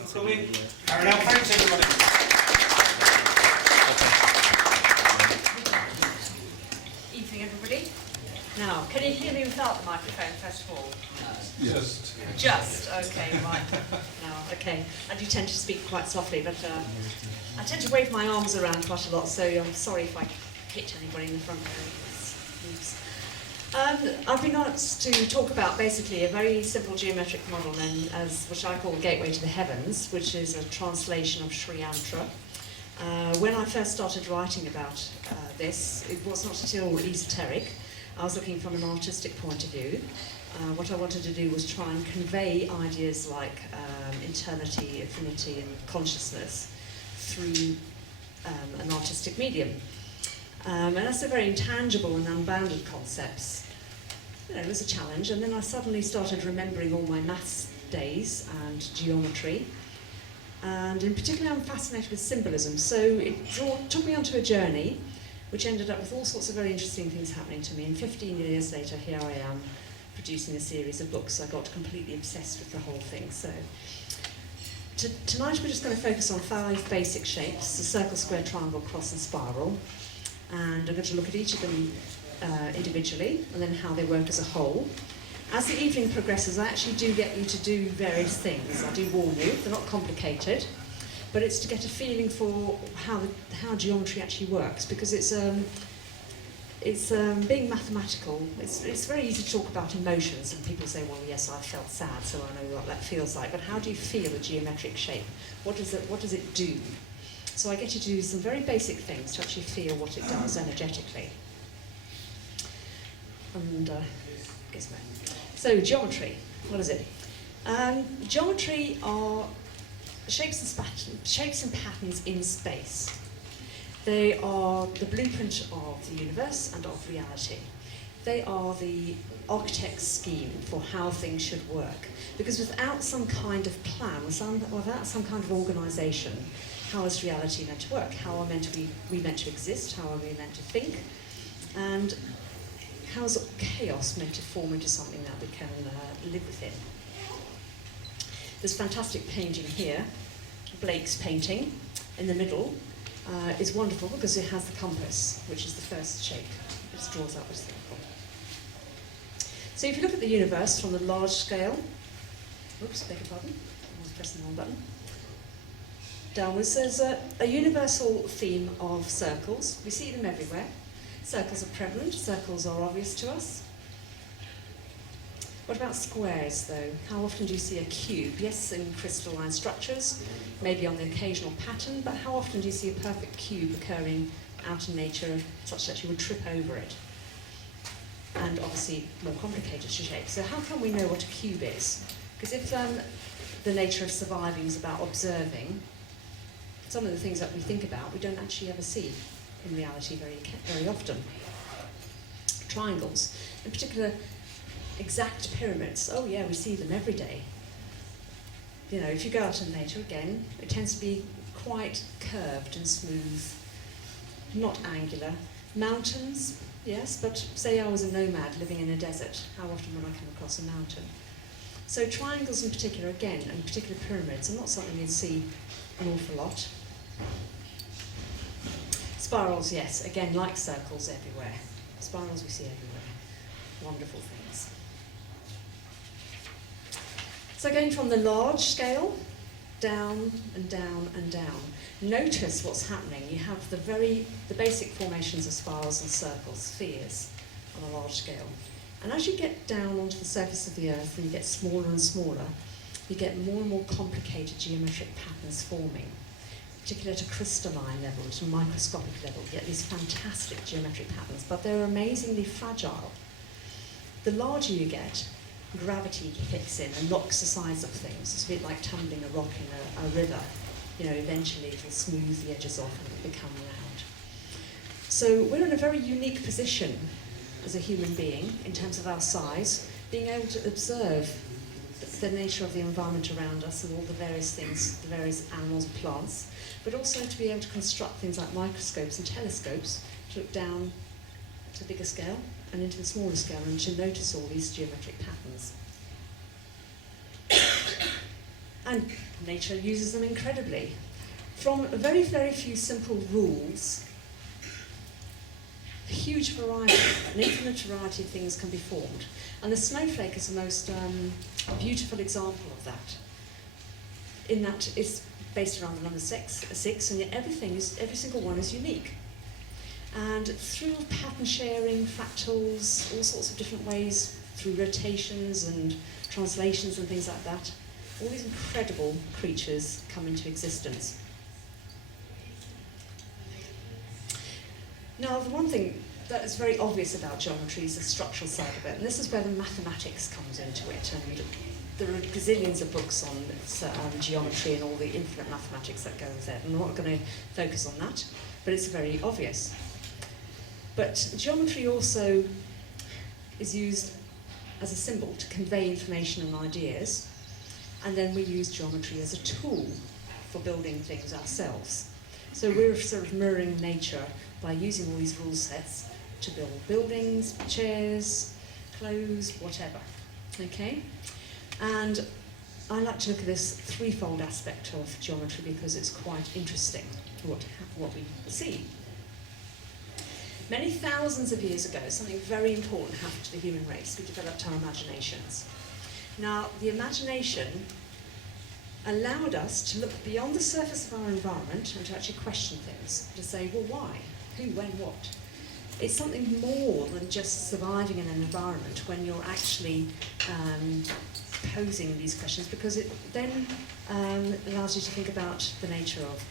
for coming. Carol, thanks everybody. Evening, everybody. Now, can you hear me without the microphone, first of all? Yes. Just, okay, right. Now, okay. I do tend to speak quite softly, but I tend to wave my arms around quite a lot, so I'm sorry if I hit anybody in the front row. I've been asked to talk about basically a very simple geometric model, which I call Gateway to the Heavens, which is a translation of Sri Yantra. When I first started writing about this, it was not at all esoteric. I was looking from an artistic point of view. What I wanted to do was try and convey ideas like eternity, infinity, and consciousness through an artistic medium. And that's a very intangible and unbounded concepts. You know, it was a challenge, and then I suddenly started remembering all my maths days and geometry. And in particular, I'm fascinated with symbolism, so it took me onto a journey which ended up with all sorts of very interesting things happening to me. And 15 years later, here I am, producing a series of books. I got completely obsessed with the whole thing. So tonight we're just going to focus on 5 basic shapes: the circle, square, triangle, cross, and spiral. And I'm going to look at each of them individually, and then how they work as a whole. As the evening progresses, I actually do get you to do various things. I do warn you, they're not complicated, but it's to get a feeling for how geometry actually works, because it's being mathematical. It's very easy to talk about emotions, and people say, well, yes, I've felt sad, so I know what that feels like. But how do you feel a geometric shape? What does it do? So I get you to do some very basic things to actually feel what it does energetically. And so geometry, what is it? Geometry are shapes and patterns in space. They are the blueprint of the universe and of reality. They are the architect's scheme for how things should work. Because without some kind of plan, without some kind of organisation, how is reality meant to work? How are we meant to exist? How are we meant to think? And how is chaos meant to form into something that we can live within? This fantastic painting here, Blake's painting, in the middle, is wonderful because it has the compass, which is the first shape. It draws out this thing. So if you look at the universe from the large scale, oops, beg your pardon, I was pressing the wrong button. Downwards, there's a universal theme of circles. We see them everywhere. Circles are prevalent, circles are obvious to us. What about squares, though? How often do you see a cube? Yes, in crystalline structures, maybe on the occasional pattern, but how often do you see a perfect cube occurring out in nature such that you would trip over it? And obviously more complicated shapes. So how can we know what a cube is? Because if the nature of surviving is about observing, some of the things that we think about we don't actually ever see in reality very often. Triangles, in particular exact pyramids. Oh yeah, we see them every day. You know, if you go out in nature again, it tends to be quite curved and smooth, not angular. Mountains, yes, but say I was a nomad living in a desert, how often would I come across a mountain? So triangles in particular, again, and particular pyramids are not something you'd see an awful lot. Spirals, yes, again, like circles everywhere. Spirals we see everywhere. Wonderful things. So going from the large scale, down and down and down. Notice what's happening. You have the basic formations of spirals and circles, spheres, on a large scale. And as you get down onto the surface of the Earth and you get smaller and smaller, you get more and more complicated geometric patterns forming. Particularly at a crystalline level, at a microscopic level, you get these fantastic geometric patterns, but they're amazingly fragile. The larger you get, gravity kicks in and locks the sides of things. It's a bit like tumbling a rock in a river. You know, eventually it'll smooth the edges off and it'll become round. So we're in a very unique position as a human being in terms of our size, being able to observe the nature of the environment around us and all the various things, the various animals and plants, but also to be able to construct things like microscopes and telescopes to look down to a bigger scale and into the smaller scale and to notice all these geometric patterns. And nature uses them incredibly. From very, very few simple rules, a huge variety, an infinite variety of things can be formed. And the snowflake is the most beautiful example of that, in that it's based around the number six, and yet every single one is unique. And through pattern sharing, fractals, all sorts of different ways, through rotations and translations and things like that, all these incredible creatures come into existence. Now, the one thing that is very obvious about geometry is the structural side of it, and this is where the mathematics comes into it. And there are gazillions of books on geometry and all the infinite mathematics that go with it. I'm not going to focus on that, but it's very obvious. But geometry also is used as a symbol to convey information and ideas, and then we use geometry as a tool for building things ourselves. So we're sort of mirroring nature by using all these rule sets to build buildings, chairs, clothes, whatever. Okay? And I like to look at this threefold aspect of geometry because it's quite interesting what we see. Many thousands of years ago, something very important happened to the human race. We developed our imaginations. Now, the imagination allowed us to look beyond the surface of our environment and to actually question things, to say, well, why? Who, when, what? It's something more than just surviving in an environment when you're actually posing these questions, because it then allows you to think about the nature of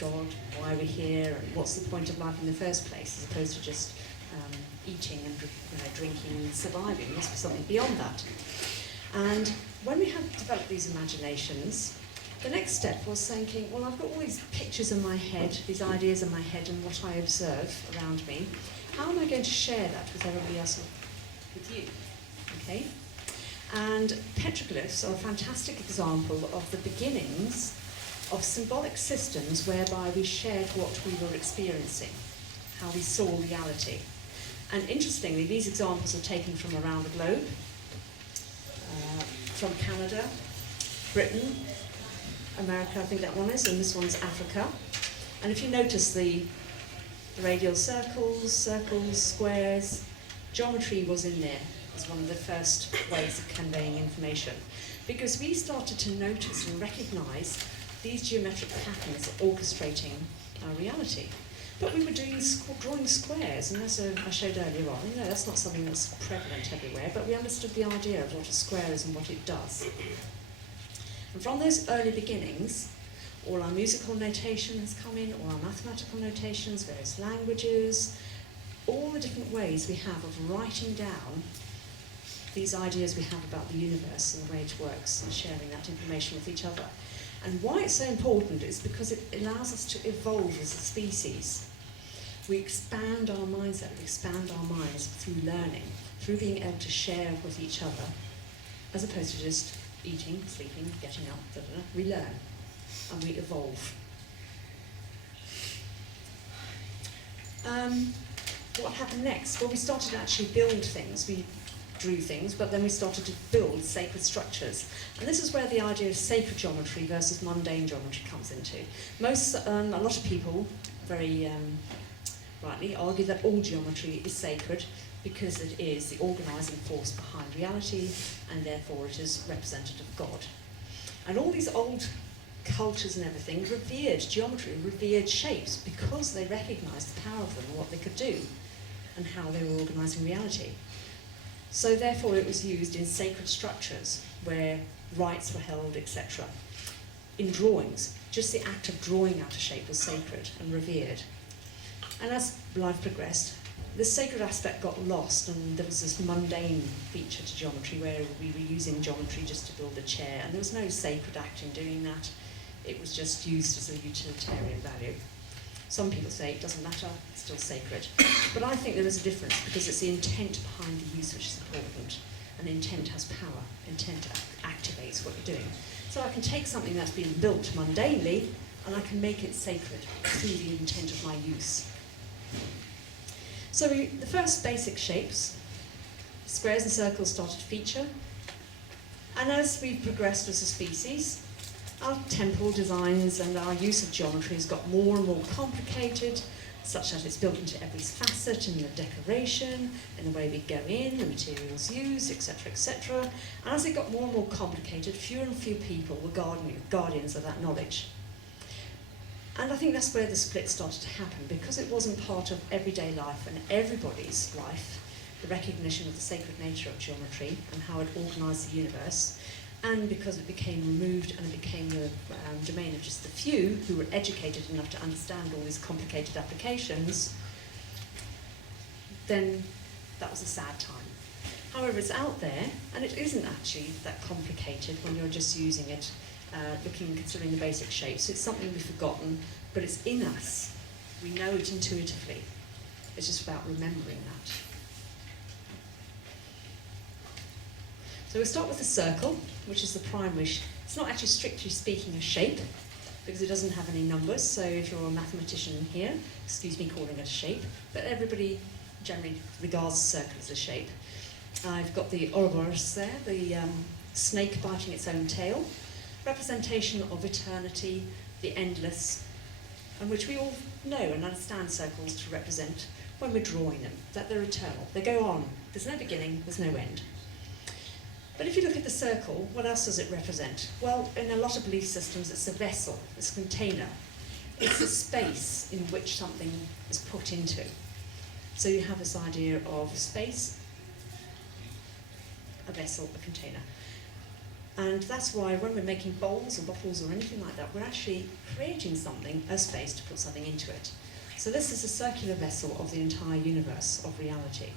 God, why we're here, and what's the point of life in the first place, as opposed to just eating and drinking and surviving. There must be something beyond that. And when we had developed these imaginations, the next step was thinking, well, I've got all these pictures in my head, these ideas in my head, and what I observe around me. How am I going to share that with everybody else, with you? Okay? And petroglyphs are a fantastic example of the beginnings of symbolic systems whereby we shared what we were experiencing, how we saw reality. And interestingly, these examples are taken from around the globe, from Canada, Britain, America, I think that one is, and this one's Africa. And if you notice the radial circles, squares, geometry was in there as one of the first ways of conveying information. Because we started to notice and recognise these geometric patterns orchestrating our reality. But we were drawing squares, and as I showed earlier on, that's not something that's prevalent everywhere, but we understood the idea of what a square is and what it does. And from those early beginnings, all our musical notation has come in, all our mathematical notations, various languages, all the different ways we have of writing down these ideas we have about the universe and the way it works, and sharing that information with each other. And why it's so important is because it allows us to evolve as a species. We expand our mindset, we expand our minds through learning, through being able to share with each other, as opposed to just eating, sleeping, getting up, we learn and we evolve. What happened next? Well, we started to actually build things. We drew things, but then we started to build sacred structures. And this is where the idea of sacred geometry versus mundane geometry comes into. A lot of people, very rightly, argue that all geometry is sacred because it is the organising force behind reality, and therefore it is representative of God. And all these old cultures and everything revered geometry, revered shapes, because they recognised the power of them and what they could do, and how they were organising reality. So therefore it was used in sacred structures where rites were held, etc. In drawings, just the act of drawing out a shape was sacred and revered. And as life progressed, the sacred aspect got lost, and there was this mundane feature to geometry where we were using geometry just to build a chair, and there was no sacred act in doing that. It was just used as a utilitarian value. Some people say it doesn't matter, it's still sacred. But I think there is a difference, because it's the intent behind the use which is important. And intent has power. Intent activates what you're doing. So I can take something that's been built mundanely, and I can make it sacred through the intent of my use. So the first basic shapes, squares and circles, started to feature. And as we've progressed as a species, our temple designs and our use of geometry has got more and more complicated, such that it's built into every facet in the decoration, in the way we go in, the materials used, etc., etc. And as it got more and more complicated, fewer and fewer people were guardians of that knowledge. And I think that's where the split started to happen, because it wasn't part of everyday life and everybody's life, the recognition of the sacred nature of geometry and how it organised the universe, and because it became removed and it became the domain of just the few who were educated enough to understand all these complicated applications, then that was a sad time. However, it's out there, and it isn't actually that complicated when you're just using it, considering the basic shapes. It's something we've forgotten, but it's in us. We know it intuitively. It's just about remembering that. So we'll start with the circle, which is the primary. It's not actually strictly speaking a shape, because it doesn't have any numbers, so if you're a mathematician here, excuse me calling it a shape, but everybody generally regards a circle as a shape. I've got the Ouroboros there, the snake biting its own tail, representation of eternity, the endless, and which we all know and understand circles to represent when we're drawing them, that they're eternal. They go on. There's no beginning, there's no end. But if you look at the circle, what else does it represent? Well, in a lot of belief systems, it's a vessel, it's a container. It's a space in which something is put into. So you have this idea of a space, a vessel, a container. And that's why when we're making bowls or bottles or anything like that, we're actually creating something, a space to put something into it. So this is a circular vessel of the entire universe of reality.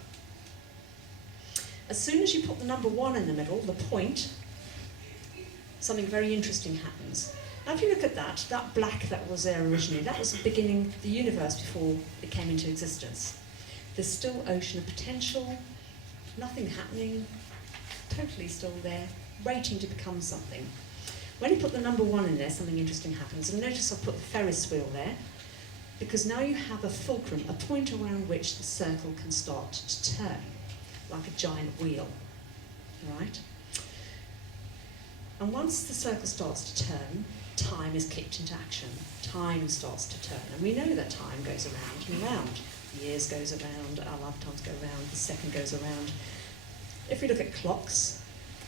As soon as you put the number 1 in the middle, the point, something very interesting happens. Now if you look at that black that was there originally, that was the beginning of the universe before it came into existence. There's still ocean of potential, nothing happening, totally still there, waiting to become something. When you put the number 1 in there, something interesting happens. And notice I've put the Ferris wheel there, because now you have a fulcrum, a point around which the circle can start to turn, like a giant wheel, right? And once the circle starts to turn, time is kicked into action. Time starts to turn, and we know that time goes around and around. Years goes around, our lifetimes go around, the second goes around. If we look at clocks,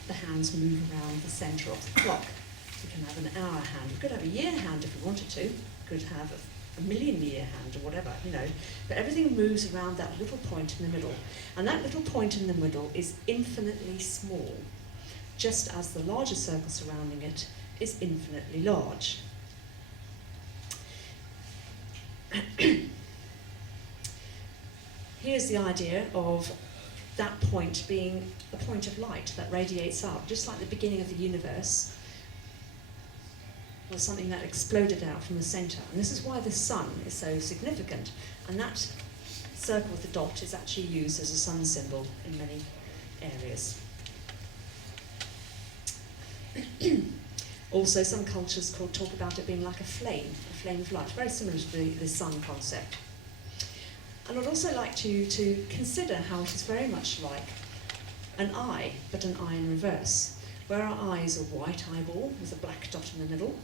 the hands move around the centre of the clock. We can have an hour hand, we could have a year hand if we wanted to, we could have a million-year hand or whatever, you know. But everything moves around that little point in the middle. And that little point in the middle is infinitely small, just as the larger circle surrounding it is infinitely large. Here's the idea of that point being a point of light that radiates up, just like the beginning of the universe was something that exploded out from the centre. And this is why the sun is so significant. And that circle with the dot is actually used as a sun symbol in many areas. Also, some cultures talk about it being like a flame of light, very similar to the sun concept. And I'd also like to consider how it is very much like an eye, but an eye in reverse, where our eye is a white eyeball with a black dot in the middle.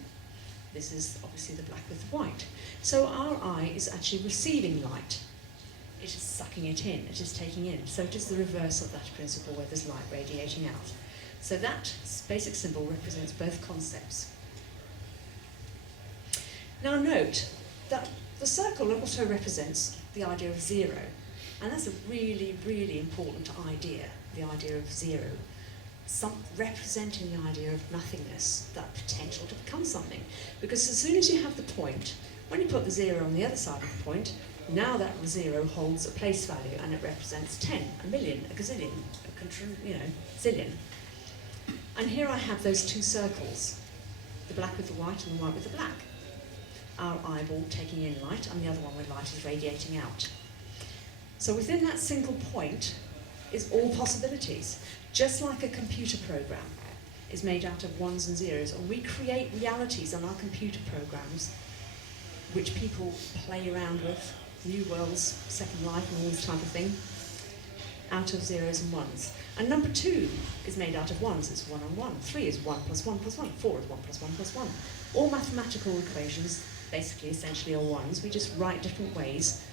This is obviously the black with the white. So our eye is actually receiving light. It is sucking it in, it is taking in. So it is the reverse of that principle where there's light radiating out. So that basic symbol represents both concepts. Now note that the circle also represents the idea of zero. And that's a really, really important idea, the idea of zero. Representing the idea of nothingness, that potential to become something. Because as soon as you have the point, when you put the 0 on the other side of the point, now that 0 holds a place value and it represents 10, a million, a gazillion, zillion. And here I have those two circles, the black with the white and the white with the black. Our eyeball taking in light and the other one where light is radiating out. So within that single point is all possibilities. Just like a computer program is made out of ones and zeros, and we create realities on our computer programs which people play around with, new worlds, second life and all this type of thing. out of zeros and ones. And number 2 is made out of ones. It's 1 and 1. 3 is 1 plus 1 plus 1. 4 is 1 plus 1 plus 1. All mathematical equations, basically, essentially, are ones. We just write different ways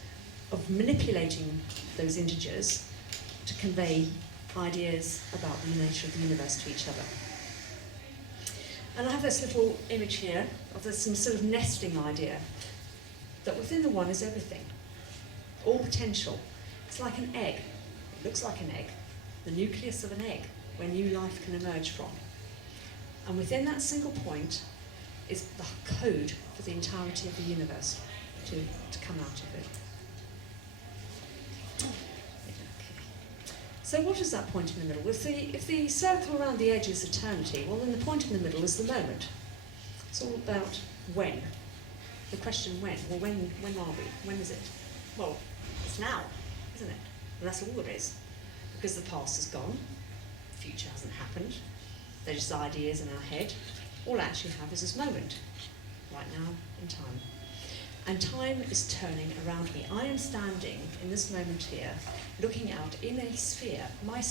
of manipulating those integers to convey ideas about the nature of the universe to each other. And I have this little image here of this some sort of nesting idea that within the one is everything, all potential. It's like an egg. It looks like an egg, the nucleus of an egg, where new life can emerge from. And within that single point is the code for the entirety of the universe to come out of it. Okay. So what is that point in the middle? If the circle around the edge is eternity, well then the point in the middle is the moment. It's all about when. The question when. Well, when are we? When is it? Well, it's now, isn't it? And that's all there is. Because the past is gone, the future hasn't happened, they're just ideas in our head. All I actually have is this moment, right now in time. And time is turning around me. I am standing in this moment here, looking out in a sphere, my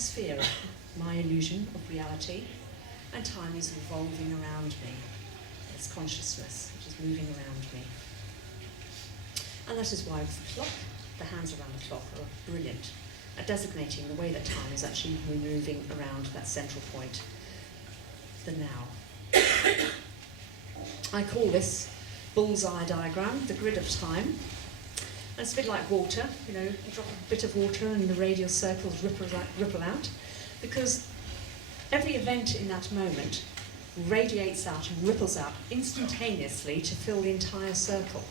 illusion of reality, and time is revolving around me. It's consciousness which is moving around me. And that is why with the clock, the hands around the clock are brilliant at designating the way that time is actually moving around that central point, the now. I call this bullseye diagram, the grid of time. And it's a bit like water, you know, you drop a bit of water and the radial circles ripple out, because every event in that moment radiates out and ripples out instantaneously to fill the entire circle.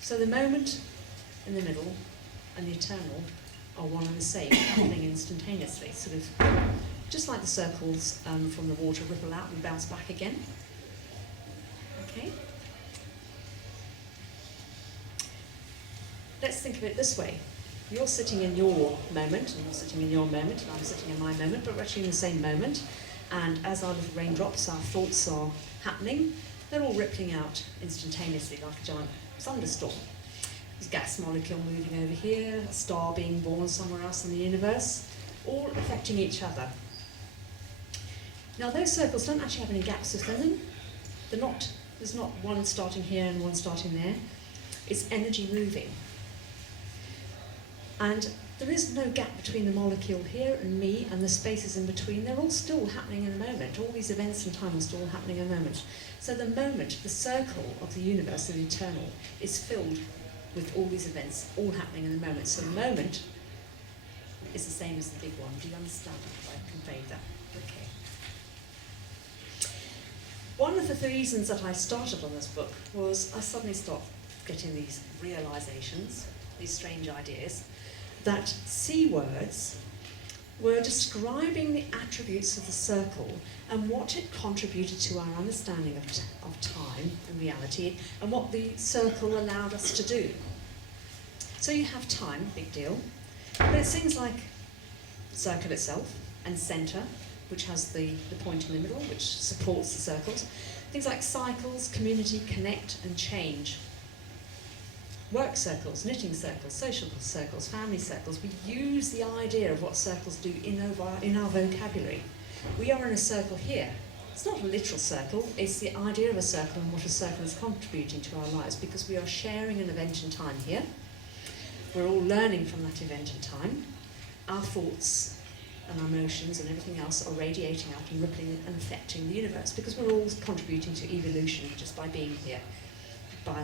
So the moment in the middle and the eternal are one and the same, happening instantaneously, sort of just like the circles from the water ripple out and bounce back again. Okay? Let's think of it this way. You're sitting in your moment, and you're sitting in your moment, and I'm sitting in my moment, but we're actually in the same moment. And as our little raindrops, our thoughts are happening, they're all rippling out instantaneously like a giant thunderstorm. There's a gas molecule moving over here, a star being born somewhere else in the universe, all affecting each other. Now those circles don't actually have any gaps within them. There's not one starting here and one starting there. It's energy moving. And there is no gap between the molecule here and me and the spaces in between. They're all still happening in a moment. All these events in time are still happening in a moment. So the moment, the circle of the universe, the eternal, is filled with all these events all happening in the moment. So the moment is the same as the big one. Do you understand how I conveyed that? Okay. One of the reasons that I started on this book was I suddenly started getting these realizations, these strange ideas, that C words were describing the attributes of the circle and what it contributed to our understanding of time and reality and what the circle allowed us to do. So you have time, big deal, but it's things like circle itself and centre, which has the point in the middle, which supports the circles. Things like cycles, community, connect and change. Work circles, knitting circles, social circles, family circles. We use the idea of what circles do in our vocabulary. We are in a circle here. It's not a literal circle, it's the idea of a circle and what a circle is contributing to our lives, because we are sharing an event in time here. We're all learning from that event in time. Our thoughts and our emotions and everything else are radiating out and rippling and affecting the universe, because we're all contributing to evolution just by being here,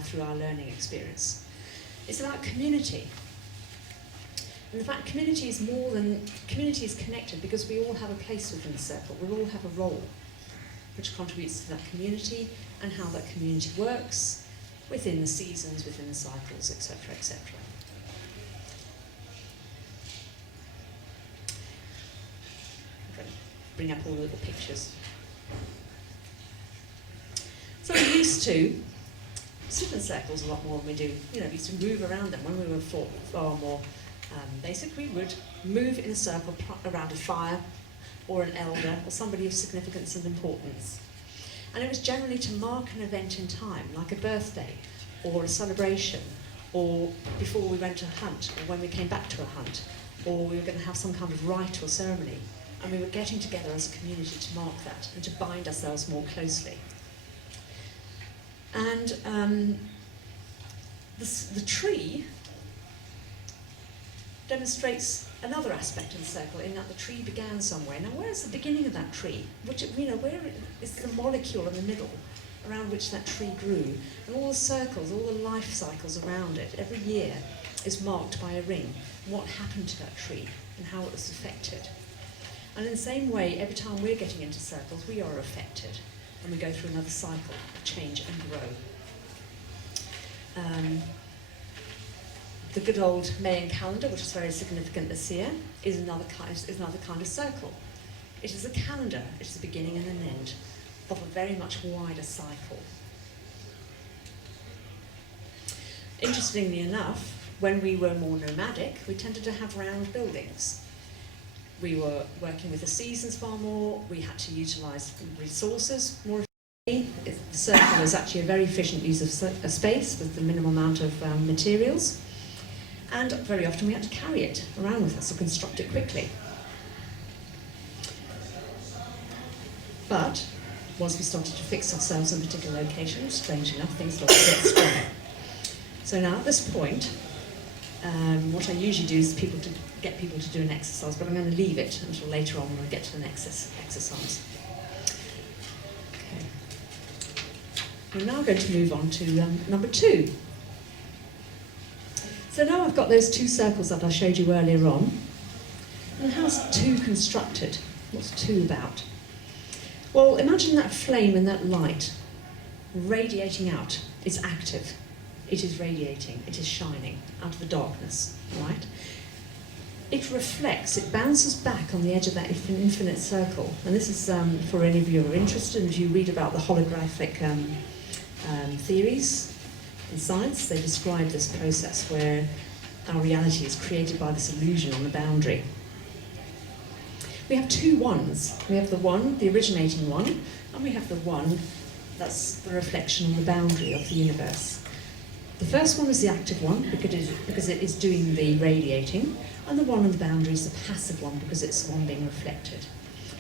through our learning experience. It's about community. And in fact, community is connected because we all have a place within the circle. We all have a role which contributes to that community and how that community works within the seasons, within the cycles, etc., etc. I'm going to bring up all the little pictures. So we're used to sit in circles a lot more than we do. You know, we used to move around them. When we were far more basic, we would move in a circle around a fire or an elder or somebody of significance and importance. And it was generally to mark an event in time, like a birthday or a celebration, or before we went to a hunt, or when we came back to a hunt, or we were going to have some kind of rite or ceremony, and we were getting together as a community to mark that and to bind ourselves more closely. And the tree demonstrates another aspect of the circle, in that the tree began somewhere. Now, where is the beginning of that tree? Which, where is the molecule in the middle around which that tree grew? And all the circles, all the life cycles around it, every year is marked by a ring. What happened to that tree and how it was affected. And in the same way, every time we're getting into circles, we are affected, and we go through another cycle of change and grow. The good old Mayan calendar, which is very significant this year, is another kind of circle. It is a calendar. It is a beginning and an end of a very much wider cycle. Interestingly enough, when we were more nomadic, we tended to have round buildings. We were working with the seasons far more. We had to utilise resources more efficiently. The circle is actually a very efficient use of space with the minimal amount of materials. And very often we had to carry it around with us or construct it quickly. But once we started to fix ourselves in particular locations, strange enough, things started to get stronger. So now at this point, what I usually do is get people to do an exercise, but I'm going to leave it until later on when we get to the next exercise. Okay. We're now going to move on to number 2. So now I've got those 2 circles that I showed you earlier on. And how's 2 constructed? What's 2 about? Well, imagine that flame and that light radiating out. It's active. It is radiating. It is shining out of the darkness, right? It reflects. It bounces back on the edge of that infinite circle. And this is, for any of you who are interested, if you read about the holographic theories in science, they describe this process where our reality is created by this illusion on the boundary. We have 2 ones. We have the one, the originating one, and we have the one that's the reflection on the boundary of the universe. The first one is the active one because it is doing the radiating, and the one on the boundary is the passive one because it's the one being reflected.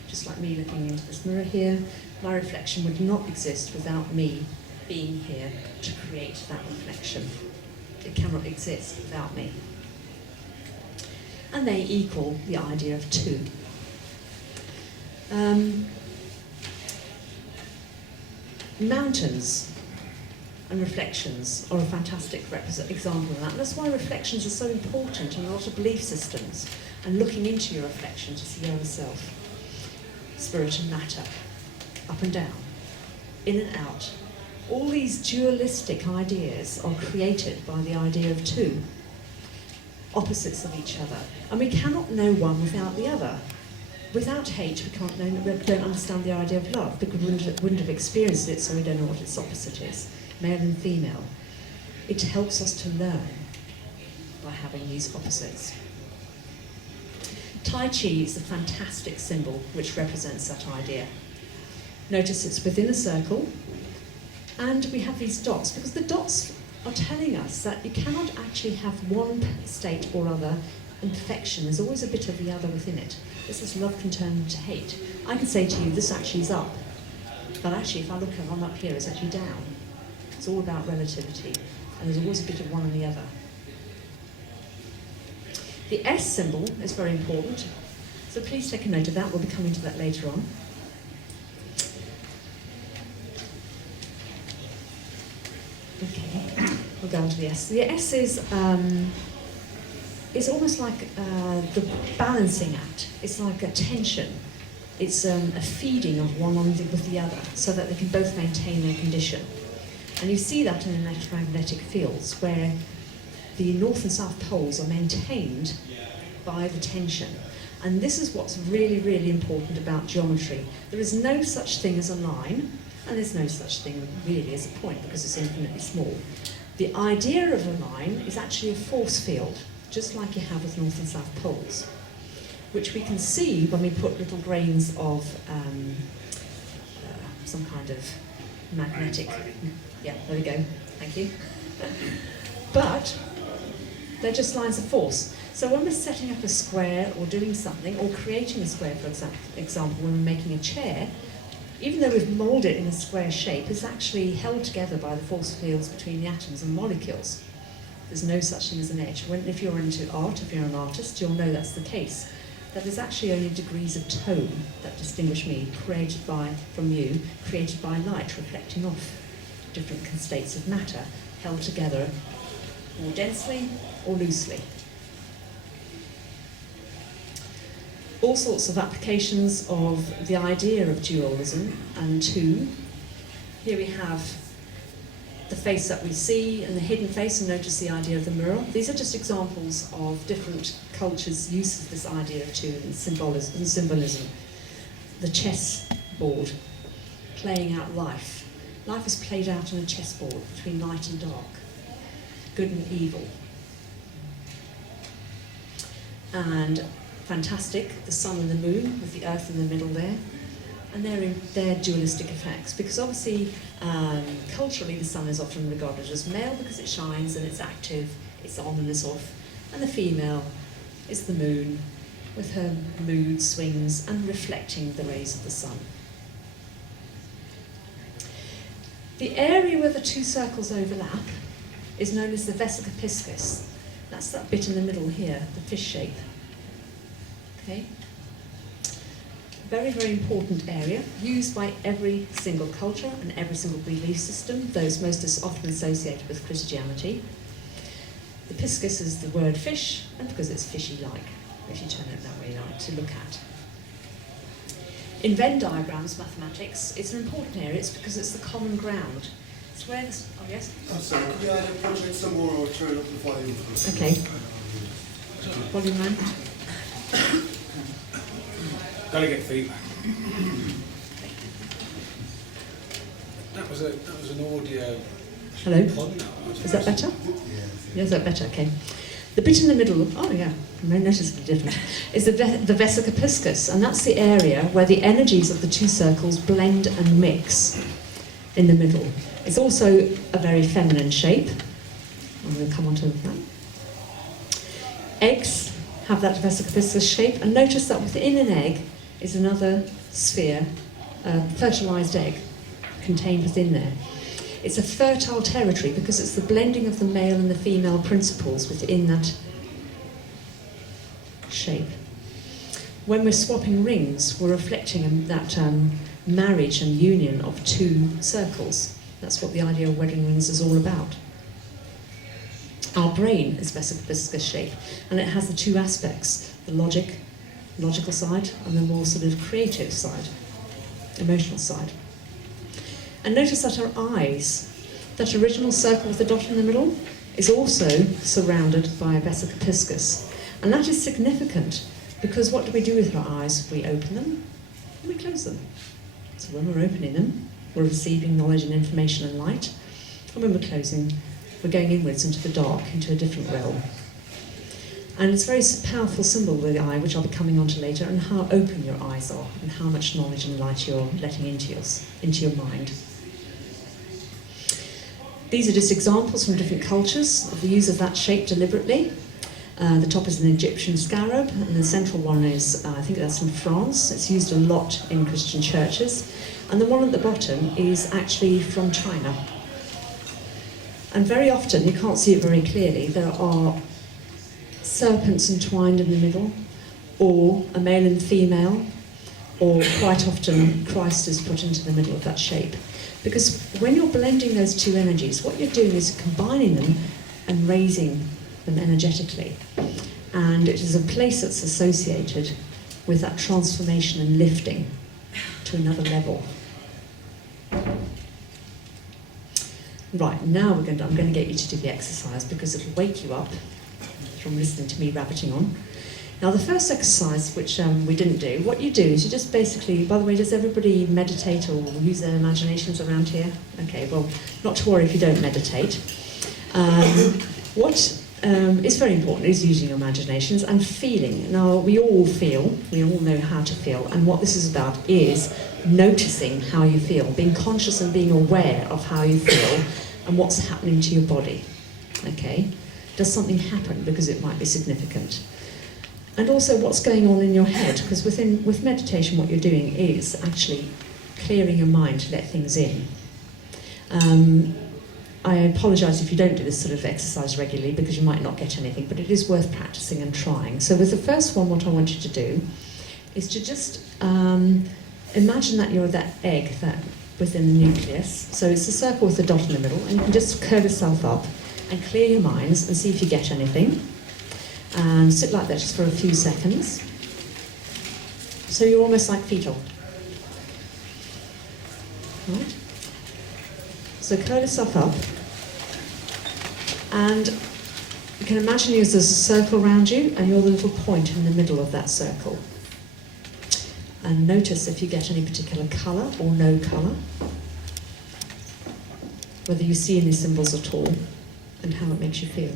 Just like me looking into this mirror here, my reflection would not exist without me being here to create that reflection. It cannot exist without me. And they equal the idea of 2. Mountains and reflections are a fantastic example of that. And that's why reflections are so important in a lot of belief systems, and looking into your reflection to see your own self. Spirit and matter, up and down, in and out. All these dualistic ideas are created by the idea of 2, opposites of each other. And we cannot know one without the other. Without hate, we don't understand the idea of love, because we wouldn't have experienced it, so we don't know what its opposite is, male and female. It helps us to learn by having these opposites. Tai Chi is a fantastic symbol which represents that idea. Notice it's within a circle, and we have these dots, because the dots are telling us that you cannot actually have one state or other in perfection. There's always a bit of the other within it. This is love can turn into hate. I can say to you, this actually is up, but actually if I look at one up here, it's actually down. It's all about relativity, and there's always a bit of one and the other. The S symbol is very important, so please take a note of that. We'll be coming to that later on. Okay, we'll go on to the S. The S is almost like the balancing act. It's like a tension. It's a feeding of one with the other, so that they can both maintain their condition. And you see that in the electromagnetic fields, where the north and south poles are maintained by the tension. And this is what's really, really important about geometry. There is no such thing as a line, and there's no such thing really as a point, because it's infinitely small. The idea of a line is actually a force field, just like you have with north and south poles, which we can see when we put little grains of some kind of magnetic... Yeah, there we go, thank you. But They're just lines of force. So when we're setting up a square or doing something, or creating a square, for example, when we're making a chair, even though we've moulded it in a square shape, it's actually held together by the force fields between the atoms and molecules. There's no such thing as an edge. If you're into art, if you're an artist, you'll know that's the case. That there's actually only degrees of tone that distinguish me, created by light reflecting off different states of matter, held together more densely or loosely. All sorts of applications of the idea of dualism and two. Here we have the face that we see and the hidden face, and notice the idea of the mirror. These are just examples of different cultures' use of this idea of two and symbolism. The chessboard, playing out life. Life is played out on a chessboard between light and dark, good and evil. And fantastic, the sun and the moon, with the earth in the middle there. And they're dualistic effects, because obviously culturally the sun is often regarded as male because it shines and it's active, it's on and it's off, and the female is the moon with her mood swings and reflecting the rays of the sun. The area where the two circles overlap is known as the vesica piscis. That's that bit in the middle here, the fish shape. Okay? Very, very important area, used by every single culture and every single belief system, those most often associated with Christianity. The piscis is the word fish, and because it's fishy-like, if you turn it that way, like to look at. In Venn diagrams, mathematics, it's an important area, it's because it's the common ground. It's where this, oh yes? I'm sorry, could you add a project some more or turn up the volume? Okay. Volume man. Gotta get feedback. That was an audio. Hello. Is that better? Yeah, is that better? Okay. The bit in the middle, oh yeah, noticeably different, is the vesica piscis, and that's the area where the energies of the two circles blend and mix in the middle. It's also a very feminine shape. I'm going to come on to that. Eggs have that vesica piscis shape, and notice that within an egg is another sphere, a fertilised egg contained within there. It's a fertile territory because it's the blending of the male and the female principles within that shape. When we're swapping rings, we're reflecting that marriage and union of two circles. That's what the idea of wedding rings is all about. Our brain is vesica piscis shape, and it has the two aspects, the logical side, and the more sort of creative side, emotional side. And notice that our eyes, that original circle with the dot in the middle, is also surrounded by a vesica piscis. And that is significant, because what do we do with our eyes? We open them, and we close them. So when we're opening them, we're receiving knowledge and information and light, and when we're closing, we're going inwards into the dark, into a different realm. And it's a very powerful symbol with the eye, which I'll be coming on to later, and how open your eyes are, and how much knowledge and light you're letting into your mind. These are just examples from different cultures of the use of that shape deliberately. The top is an Egyptian scarab, and the central one is, I think that's from France. It's used a lot in Christian churches. And the one at the bottom is actually from China. And very often, you can't see it very clearly, there are serpents entwined in the middle, or a male and female, or quite often Christ is put into the middle of that shape. Because when you're blending those two energies, what you're doing is combining them and raising them energetically. And it is a place that's associated with that transformation and lifting to another level. Right, now I'm going to get you to do the exercise, because it'll wake you up from listening to me rabbiting on. Now the first exercise, which we didn't do, what you do is you just basically, by the way, does everybody meditate or use their imaginations around here? Okay, well, not to worry if you don't meditate. What is very important is using your imaginations and feeling. Now we all know how to feel, and what this is about is noticing how you feel, being conscious and being aware of how you feel and what's happening to your body. Okay? Does something happen because it might be significant? And also what's going on in your head, because with meditation what you're doing is actually clearing your mind to let things in. I apologise if you don't do this sort of exercise regularly because you might not get anything, but it is worth practicing and trying. So with the first one, what I want you to do is to just imagine that you're that egg that within the nucleus. So it's a circle with a dot in the middle, and you can just curl yourself up and clear your minds and see if you get anything. And sit like that just for a few seconds. So you're almost like fetal. Right? So curl yourself up, and you can imagine there's a circle around you, and you're the little point in the middle of that circle. And notice if you get any particular colour or no colour, whether you see any symbols at all, and how it makes you feel.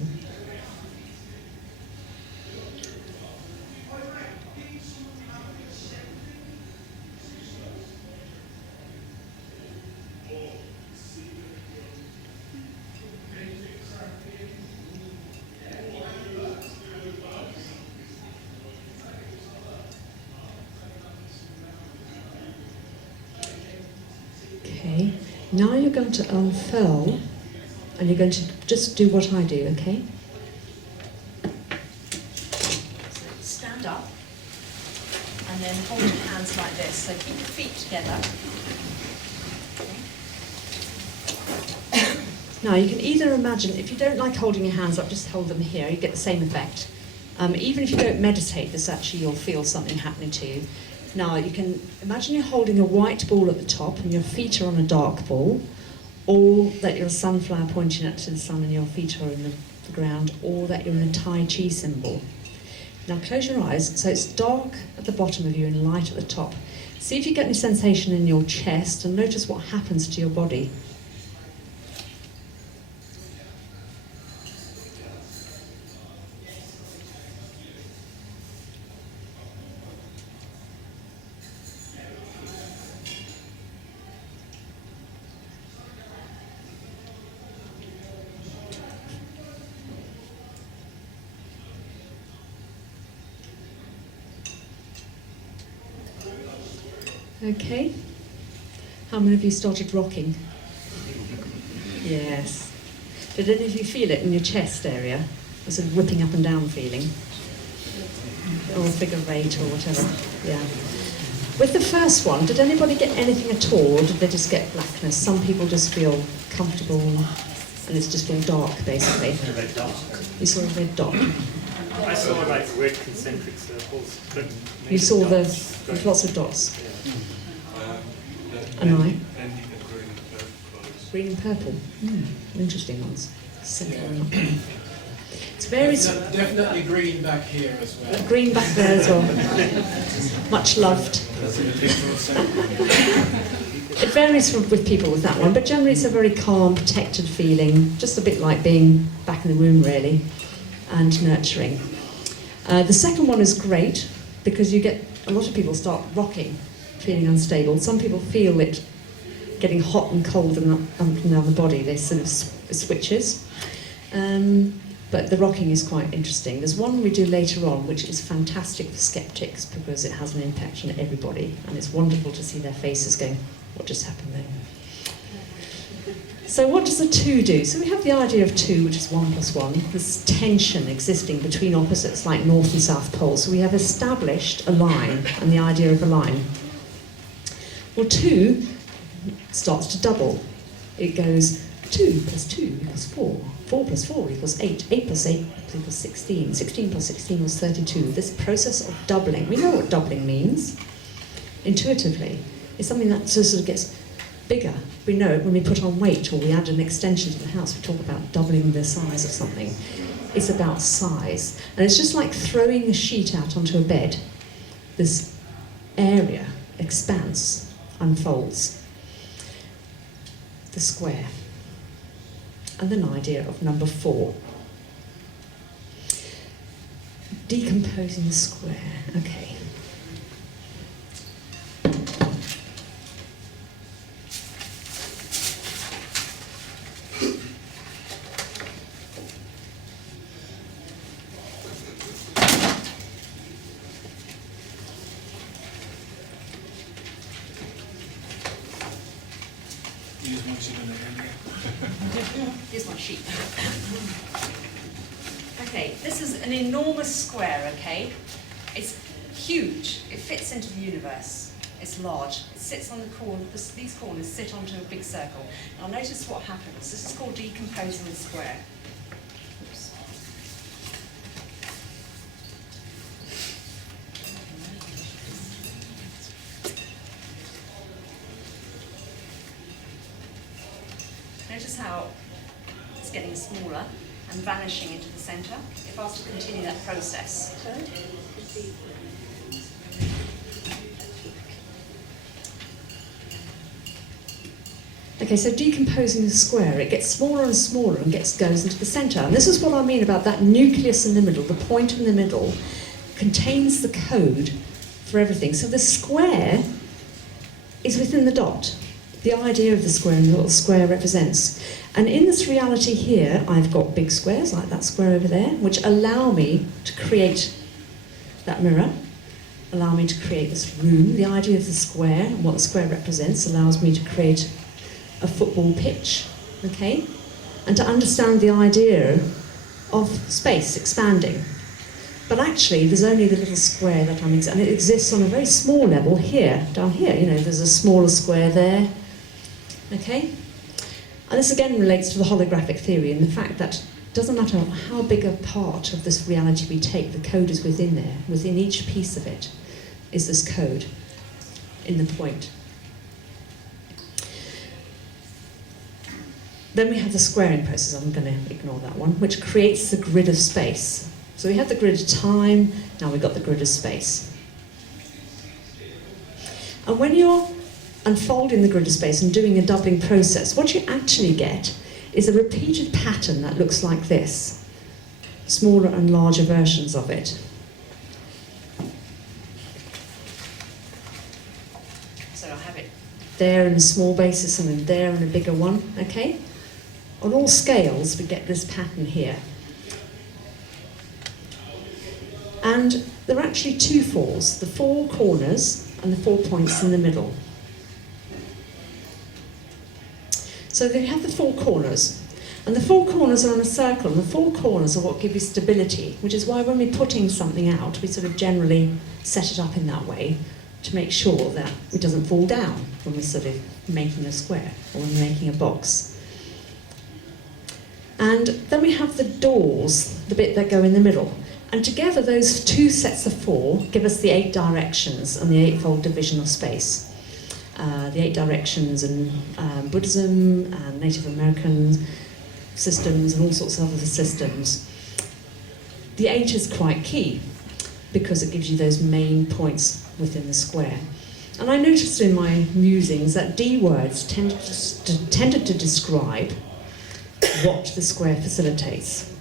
Okay, now you're going to unfurl, and you're going to just do what I do, okay? So stand up, and then hold your hands like this. So keep your feet together. Okay. Now you can either imagine, if you don't like holding your hands up, just hold them here, you get the same effect. Even if you don't meditate, this actually you'll feel something happening to you. Now you can imagine you're holding a white ball at the top and your feet are on a dark ball, or that you're a sunflower pointing up to the sun and your feet are in the ground, or that you're in a Tai Chi symbol. Now close your eyes, so it's dark at the bottom of you and light at the top. See if you get any sensation in your chest and notice what happens to your body. Okay. How many of you started rocking? Yes. Did any of you feel it in your chest area? A sort of whipping up and down feeling? Or figure eight or whatever? Yeah. With the first one, did anybody get anything at all, or did they just get blackness? Some people just feel comfortable and it's just feel dark, basically. A red dot. You saw a red dot. I saw like red concentric circles, but You saw dots. with lots of dots. Yeah. And I? Blending the green and purple colours. Green and purple. Interesting ones. It varies. Definitely green back here as well. Green back there as well. Much loved. It varies with people with that one, but generally it's a very calm, protected feeling, just a bit like being back in the womb, really, and nurturing. The second one is great because you get a lot of people start rocking, feeling unstable. Some people feel it getting hot and cold and up and down the body. They sort of switches. But the rocking is quite interesting. There's one we do later on which is fantastic for skeptics because it has an impact on everybody, and it's wonderful to see their faces going, what just happened there? So what does the two do? So we have the idea of two, which is 1 + 1. There's tension existing between opposites like north and south poles. So we have established a line and the idea of a line. Well, 2 starts to double. It goes 2 + 2 = 4. 4 + 4 = 8. 8 + 8 = 16. 16 + 16 = 32. This process of doubling, we know what doubling means intuitively. It's something that sort of gets bigger. We know it when we put on weight or we add an extension to the house. We talk about doubling the size of something. It's about size. And it's just like throwing a sheet out onto a bed. This area expands, unfolds. The square. And an idea of number 4. Decomposing the square. Okay. Here's my sheet. Okay, this is an enormous square, okay? It's huge. It fits into the universe. It's large. It sits on the corner. These corners sit onto a big circle. Now notice what happens. This is called decomposing the square. Oops. Notice how it's getting smaller and vanishing into the centre. If I was to continue that process. Okay, so decomposing the square, it gets smaller and smaller and goes into the centre. And this is what I mean about that nucleus in the middle, the point in the middle, contains the code for everything. So the square is within the dot. The idea of the square and what the square represents. And in this reality here, I've got big squares, like that square over there, which allow me to create that mirror, allow me to create this room. The idea of the square and what the square represents allows me to create a football pitch, okay? And to understand the idea of space expanding. But actually, there's only the little square that and it exists on a very small level here, down here. You know, there's a smaller square there, okay? And this again relates to the holographic theory and the fact that it doesn't matter how big a part of this reality we take, the code is within there. Within each piece of it is this code in the point. Then we have the squaring process, I'm going to ignore that one, which creates the grid of space. So we had the grid of time, now we've got the grid of space. And when you're unfolding the grid of space and doing a doubling process, what you actually get is a repeated pattern that looks like this. Smaller and larger versions of it. So I have it there in a small basis and then there in a bigger one, okay? On all scales, we get this pattern here. And there are actually two fours, the four corners and the 4 points in the middle. So they have the four corners. And the four corners are on a circle, and the four corners are what give you stability, which is why when we're putting something out, we sort of generally set it up in that way to make sure that it doesn't fall down when we're sort of making a square or when we're making a box. And then we have the doors, the bit that go in the middle. And together those two sets of four give us the 8 directions and the eightfold division of space. The 8 directions in Buddhism and Native American systems and all sorts of other systems. The 8 is quite key because it gives you those main points within the square. And I noticed in my musings that D words tended to describe what the square facilitates.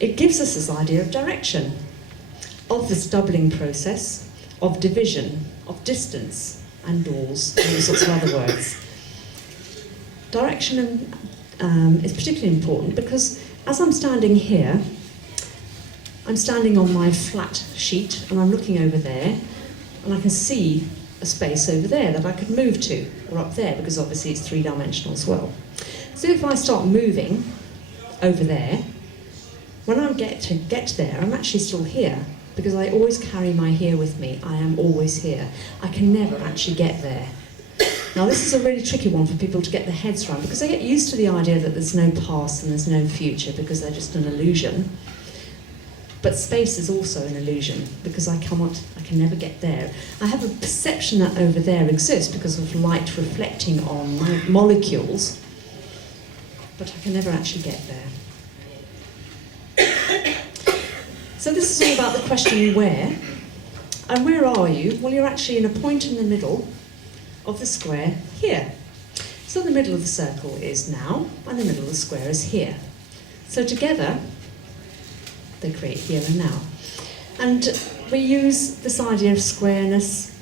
It gives us this idea of direction, of this doubling process, of division, of distance, and doors, and all sorts of other words. Direction is particularly important because as I'm standing here, I'm standing on my flat sheet and I'm looking over there and I can see a space over there that I could move to, or up there, because obviously it's 3-dimensional as well. So if I start moving over there, when I get there, I'm actually still here, because I always carry my here with me. I am always here. I can never actually get there. Now this is a really tricky one for people to get their heads around, because they get used to the idea that there's no past and there's no future, because they're just an illusion. But space is also an illusion, because I can never get there. I have a perception that over there exists because of light reflecting on molecules, but I can never actually get there. So this is all about the question where. And where are you? Well, you're actually in a point in the middle of the square here. So the middle of the circle is now, and the middle of the square is here. So together, they create here and now. And we use this idea of squareness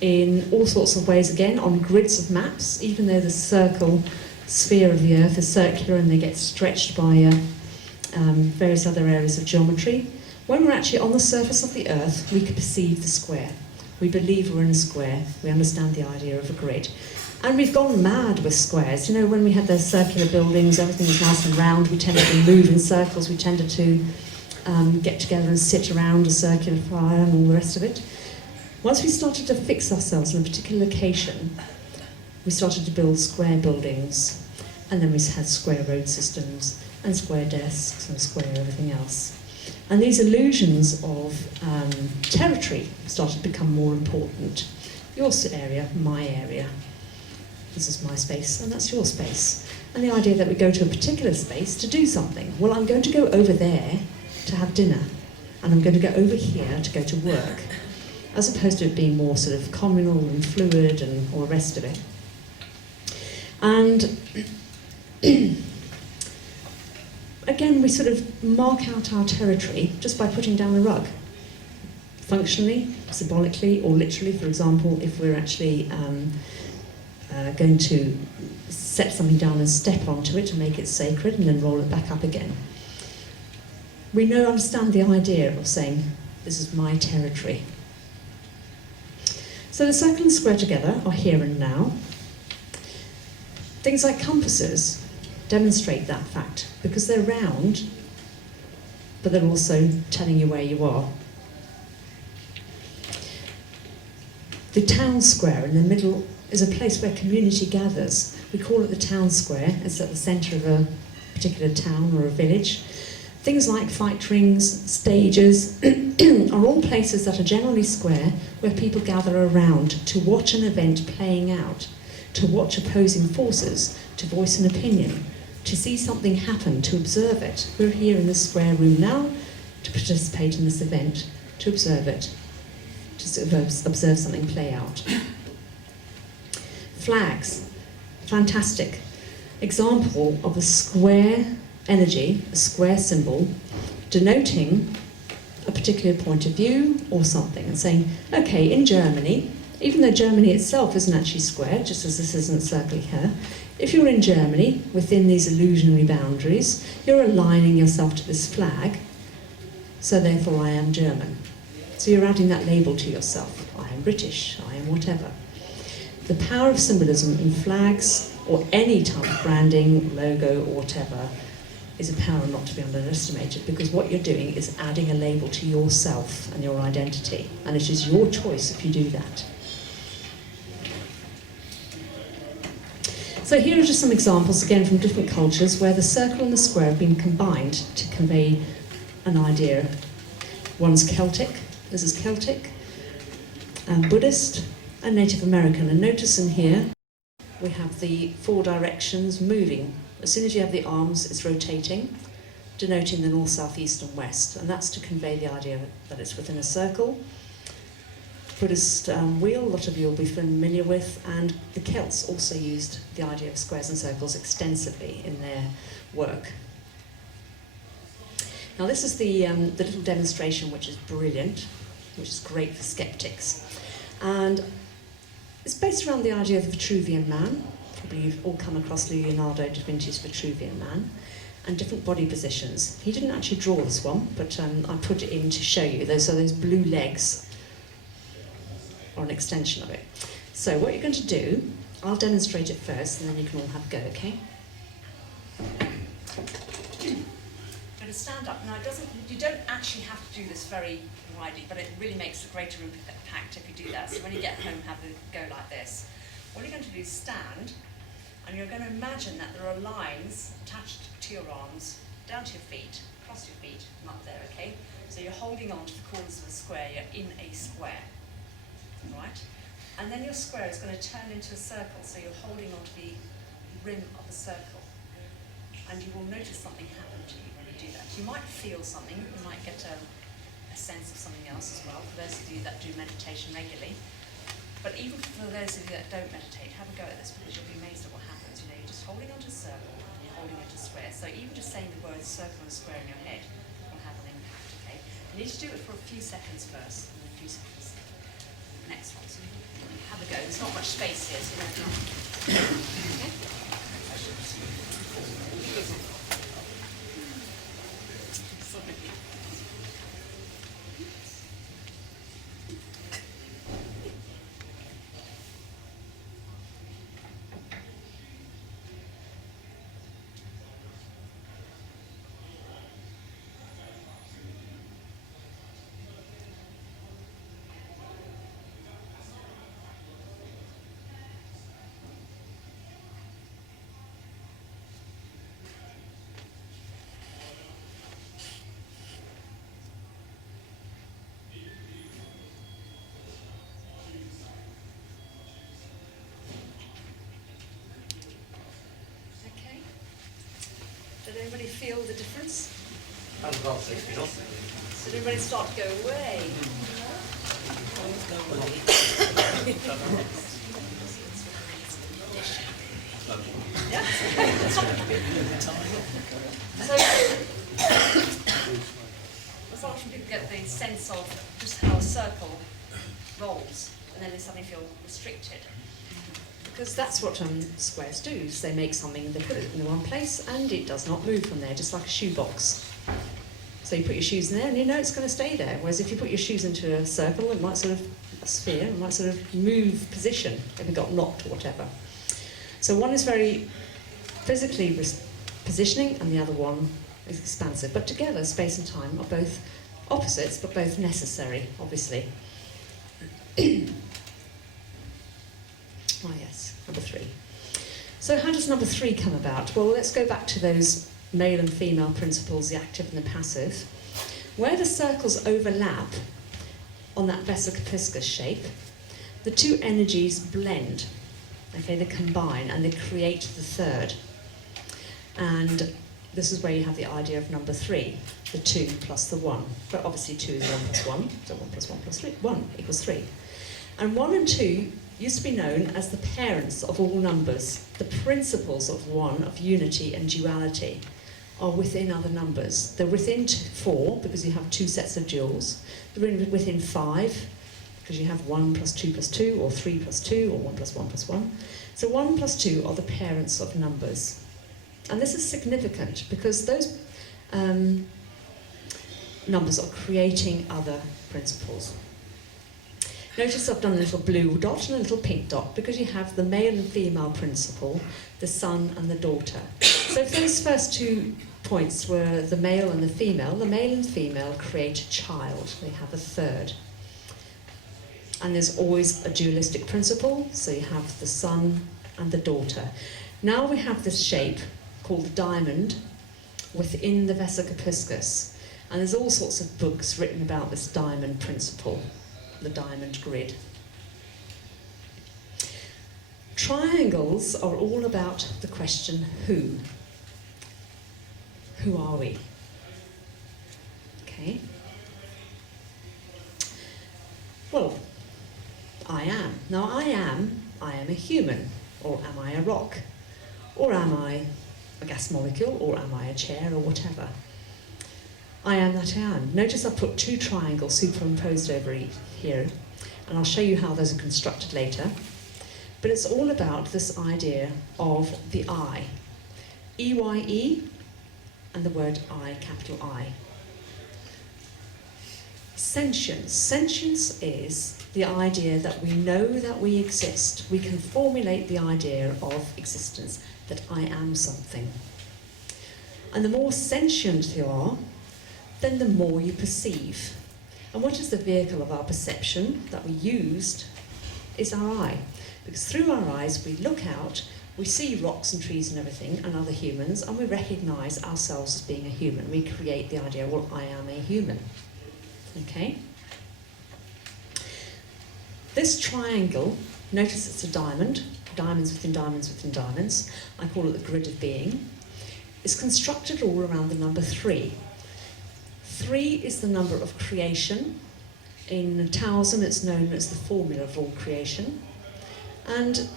in all sorts of ways, again, on grids of maps, even though the circle sphere of the Earth is circular and they get stretched by various other areas of geometry. When we're actually on the surface of the Earth, we can perceive the square. We believe we're in a square. We understand the idea of a grid. And we've gone mad with squares. You know, when we had those circular buildings, everything was nice and round. We tended to move in circles. We tended to get together and sit around a circular fire and all the rest of it. Once we started to fix ourselves in a particular location, we started to build square buildings, and then we had square road systems and square desks and square everything else. And these illusions of territory started to become more important. Your area, my area. This is my space, and that's your space. And the idea that we go to a particular space to do something. Well, I'm going to go over there to have dinner, and I'm going to go over here to go to work, as opposed to it being more sort of communal and fluid and all the rest of it. And again, we sort of mark out our territory just by putting down a rug. Functionally, symbolically, or literally. For example, if we're actually going to set something down and step onto it to make it sacred and then roll it back up again. We now understand the idea of saying, this is my territory. So the circle and square together are here and now. Things like compasses demonstrate that fact because they're round, but they're also telling you where you are. The town square in the middle is a place where community gathers. We call it the town square. It's at the centre of a particular town or a village. Things like fight rings, stages, are all places that are generally square where people gather around to watch an event playing out, to watch opposing forces, to voice an opinion, to see something happen, to observe it. We're here in this square room now to participate in this event, to observe it, to observe something play out. Flags, fantastic. Example of a square energy, a square symbol, denoting a particular point of view or something, and saying, okay, in Germany, even though Germany itself isn't actually square, just as this isn't a circle here, if you're in Germany, within these illusionary boundaries, you're aligning yourself to this flag, so therefore I am German. So you're adding that label to yourself. I am British, I am whatever. The power of symbolism in flags, or any type of branding, logo, or whatever, is a power not to be underestimated, because what you're doing is adding a label to yourself and your identity, and it is your choice if you do that. So here are just some examples, again from different cultures, where the circle and the square have been combined to convey an idea. One's Celtic, this is Celtic, and Buddhist, and Native American. And notice in here, we have the 4 directions moving. As soon as you have the arms, it's rotating, denoting the north, south, east, and west. And that's to convey the idea that it's within a circle. Buddhist wheel, a lot of you will be familiar with, and the Celts also used the idea of squares and circles extensively in their work. Now this is the little demonstration, which is brilliant, which is great for skeptics. And it's based around the idea of the Vitruvian Man. Probably you've all come across Leonardo da Vinci's Vitruvian Man, and different body positions. He didn't actually draw this one, but I put it in to show you. Those blue legs are an extension of it. So what you're going to do, I'll demonstrate it first, and then you can all have a go, okay? Going to stand up. Now, you don't actually have to do this very widely, but it really makes a greater impact if you do that. So when you get home, have a go like this. What you're going to do is stand, and you're going to imagine that there are lines attached to your arms, down to your feet, across your feet, and up there, okay? So you're holding on to the corners of a square, you're in a square, right? And then your square is going to turn into a circle, so you're holding on to the rim of a circle. And you will notice something happen to you when you do that. You might feel something, you might get a sense of something else as well, for those of you that do meditation regularly. But even for those of you that don't meditate, have a go at this, because you'll be amazed at what happens. You know, you're just holding onto a circle and you're holding onto a square. So even just saying the words circle and square in your head will have an impact, okay? You need to do it for a few seconds first, and a few seconds. Next one, so have a go. There's not much space here, so you don't have to. Okay? Did anybody feel the difference? And well, safety not. Did anybody start to go away? Yeah. So, as long as people get the sense of just how a circle rolls, and then they suddenly feel restricted. Because that's what squares do. So they make something, they put it in the one place, and it does not move from there, just like a shoebox. So you put your shoes in there, and you know it's going to stay there. Whereas if you put your shoes into a circle, it might sort of, a sphere, it might sort of move position if it got knocked or whatever. So one is very physically positioning, and the other one is expansive. But together, space and time are both opposites, but both necessary, obviously. Ah, yes, number 3. So how does number 3 come about? Well, let's go back to those male and female principles, the active and the passive. Where the circles overlap on that vesica-piscis shape, the two energies blend. Okay, they combine and they create the third. And this is where you have the idea of number 3, the 2 plus the 1. But obviously 2 is 1 plus 1, so 1 plus 1 plus 3, 1 equals 3. And 1 and 2 used to be known as the parents of all numbers. The principles of 1, of unity and duality, are within other numbers. They're within 4, because you have 2 sets of duals. They're within 5, because you have 1 plus 2 plus 2, or 3 plus 2, or 1 plus 1 plus 1. So 1 plus 2 are the parents of numbers. And this is significant, because those numbers are creating other principles. Notice I've done a little blue dot and a little pink dot, because you have the male and female principle, the son and the daughter. So if those first 2 points were the male and female create a child. They have a third. And there's always a dualistic principle, so you have the son and the daughter. Now we have this shape called the diamond within the vesica-piscis, and there's all sorts of books written about this diamond principle, the diamond grid. Triangles are all about the question who. Who are we? Okay. Well, I am. Now I am a human, or am I a rock? Or am I a gas molecule, or am I a chair, or whatever? I am that I am. Notice I've put 2 triangles superimposed over here, and I'll show you how those are constructed later. But it's all about this idea of the I. E-Y-E, and the word I, capital I. Sentience. Sentience is the idea that we know that we exist. We can formulate the idea of existence, that I am something. And the more sentient you are, then the more you perceive. And what is the vehicle of our perception that we used is our eye. Because through our eyes we look out, we see rocks and trees and everything and other humans, and we recognise ourselves as being a human. We create the idea, well, I am a human. Okay? This triangle, notice it's a diamond, diamonds within diamonds within diamonds. I call it the grid of being. It's constructed all around the number 3. 3 is the number of creation. In Taoism, it's known as the formula of all creation. And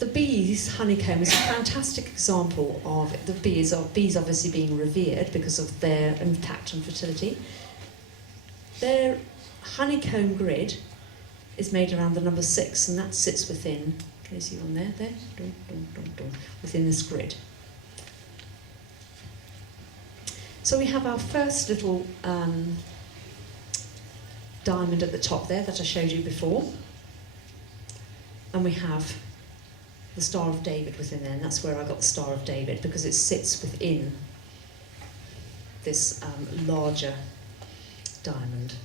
the bees' honeycomb is a fantastic example of the bees obviously being revered because of their impact on fertility. Their honeycomb grid is made around the number 6, and that sits within, can you see one there? There? Within this grid. So we have our first little diamond at the top there that I showed you before. And we have the Star of David within there, and that's where I got the Star of David, because it sits within this larger diamond.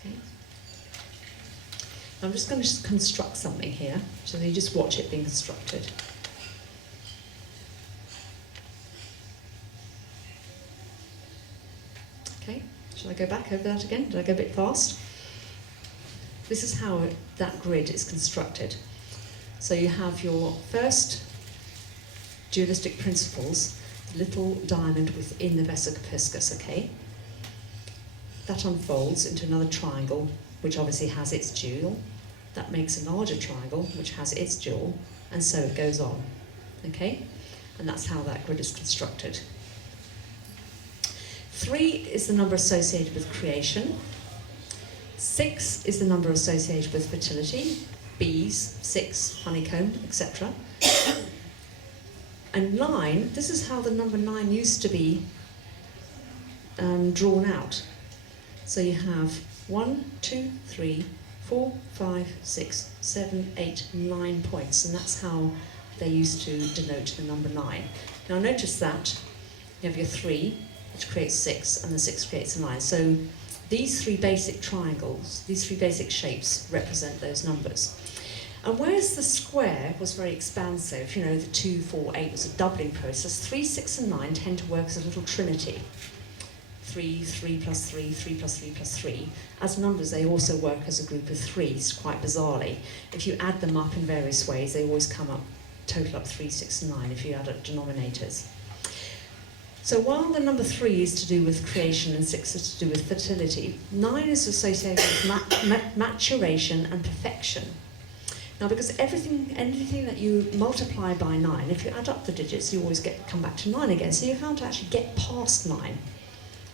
Okay. I'm just going to construct something here, so you just watch it being constructed. Okay, shall I go back over that again? Did I go a bit fast? This is how that grid is constructed. So you have your first dualistic principles, the little diamond within the vesica-piscis, okay? That unfolds into another triangle, which obviously has its dual. That makes a larger triangle, which has its dual, and so it goes on, okay? And that's how that grid is constructed. 3 is the number associated with creation. 6 is the number associated with fertility, bees, 6, honeycomb, etc. And 9, this is how the number 9 used to be drawn out. So you have 1, 2, 3, 4, 5, 6, 7, 8, 9 points, and that's how they used to denote the number 9. Now notice that you have your 3, which creates 6, and the 6 creates a 9. So these 3 basic triangles, these 3 basic shapes represent those numbers. And whereas the square was very expansive, you know, the 2, 4, 8 was a doubling process, 3, 6 and 9 tend to work as a little trinity. 3, 3 plus 3, 3 plus 3 plus 3. As numbers, they also work as a group of 3s, quite bizarrely. If you add them up in various ways, they always come up, total up 3, 6 and 9 if you add up denominators. So while the number 3 is to do with creation and 6 is to do with fertility, 9 is associated with maturation and perfection. Now, because anything that you multiply by 9, if you add up the digits, you always come back to 9 again. So you can't actually get past 9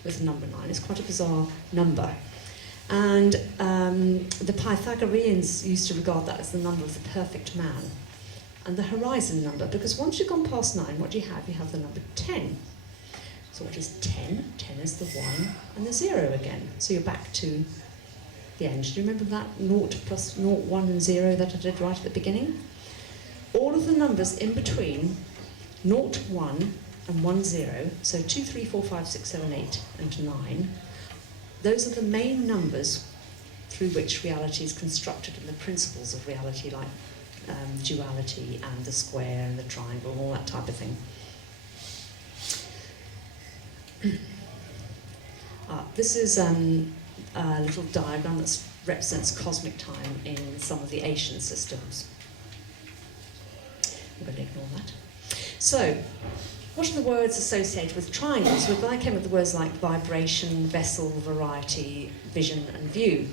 with the number 9. It's quite a bizarre number. And the Pythagoreans used to regard that as the number of the perfect man. And the horizon number, because once you've gone past 9, what do you have? You have the number 10. So what is 10? 10 is the 1 and the 0 again. So you're back to the end. Do you remember that 0 plus 0, 1 and 0 that I did right at the beginning? All of the numbers in between 0, 1 and 1, 0, so 2, 3, 4, 5, 6, 7, 8 and 9, those are the main numbers through which reality is constructed and the principles of reality, like duality and the square and the triangle and all that type of thing. This is a little diagram that represents cosmic time in some of the Asian systems. I'm going to ignore that. So, what are the words associated with triangles? Well, I came up with the words like vibration, vessel, variety, vision and view.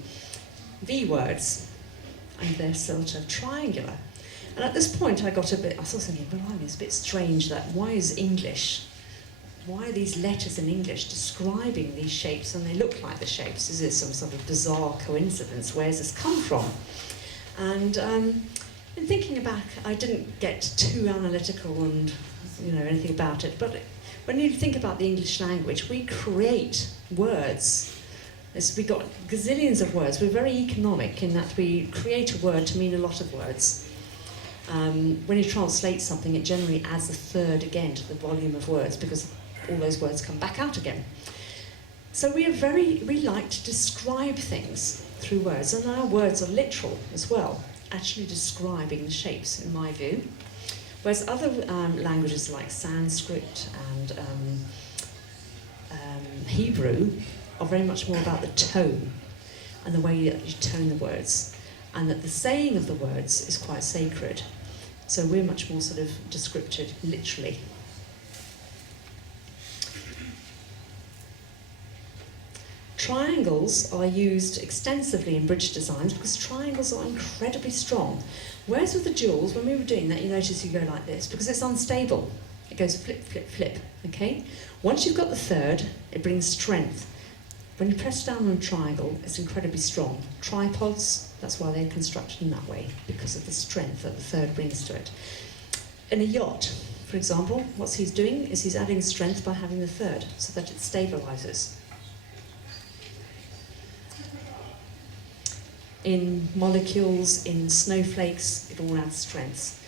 V words, and they're sort of triangular. And at this point I got a bit, I was thinking, blimey, it's a bit strange that why are these letters in English describing these shapes and they look like the shapes? Is this some sort of bizarre coincidence? Where's this come from? And in thinking back, I didn't get too analytical and anything about it, but when you think about the English language, we create words. We've got gazillions of words. We're very economic in that we create a word to mean a lot of words. When you translate something, it generally adds a third again to the volume of words because all those words come back out again. So we like to describe things through words, and our words are literal as well, actually describing the shapes, in my view. Whereas other languages like Sanskrit and Hebrew are very much more about the tone and the way that you tone the words, and that the saying of the words is quite sacred. So we're much more sort of descriptive, literally. Triangles are used extensively in bridge designs because triangles are incredibly strong. Whereas with the duals, when we were doing that, you notice you go like this because it's unstable. It goes flip, flip, flip, okay? Once you've got the third, it brings strength. When you press down on a triangle, it's incredibly strong. Tripods, that's why they're constructed in that way, because of the strength that the third brings to it. In a yacht, for example, what he's doing is he's adding strength by having the third, so that it stabilizes. In molecules, in snowflakes, it all adds strengths.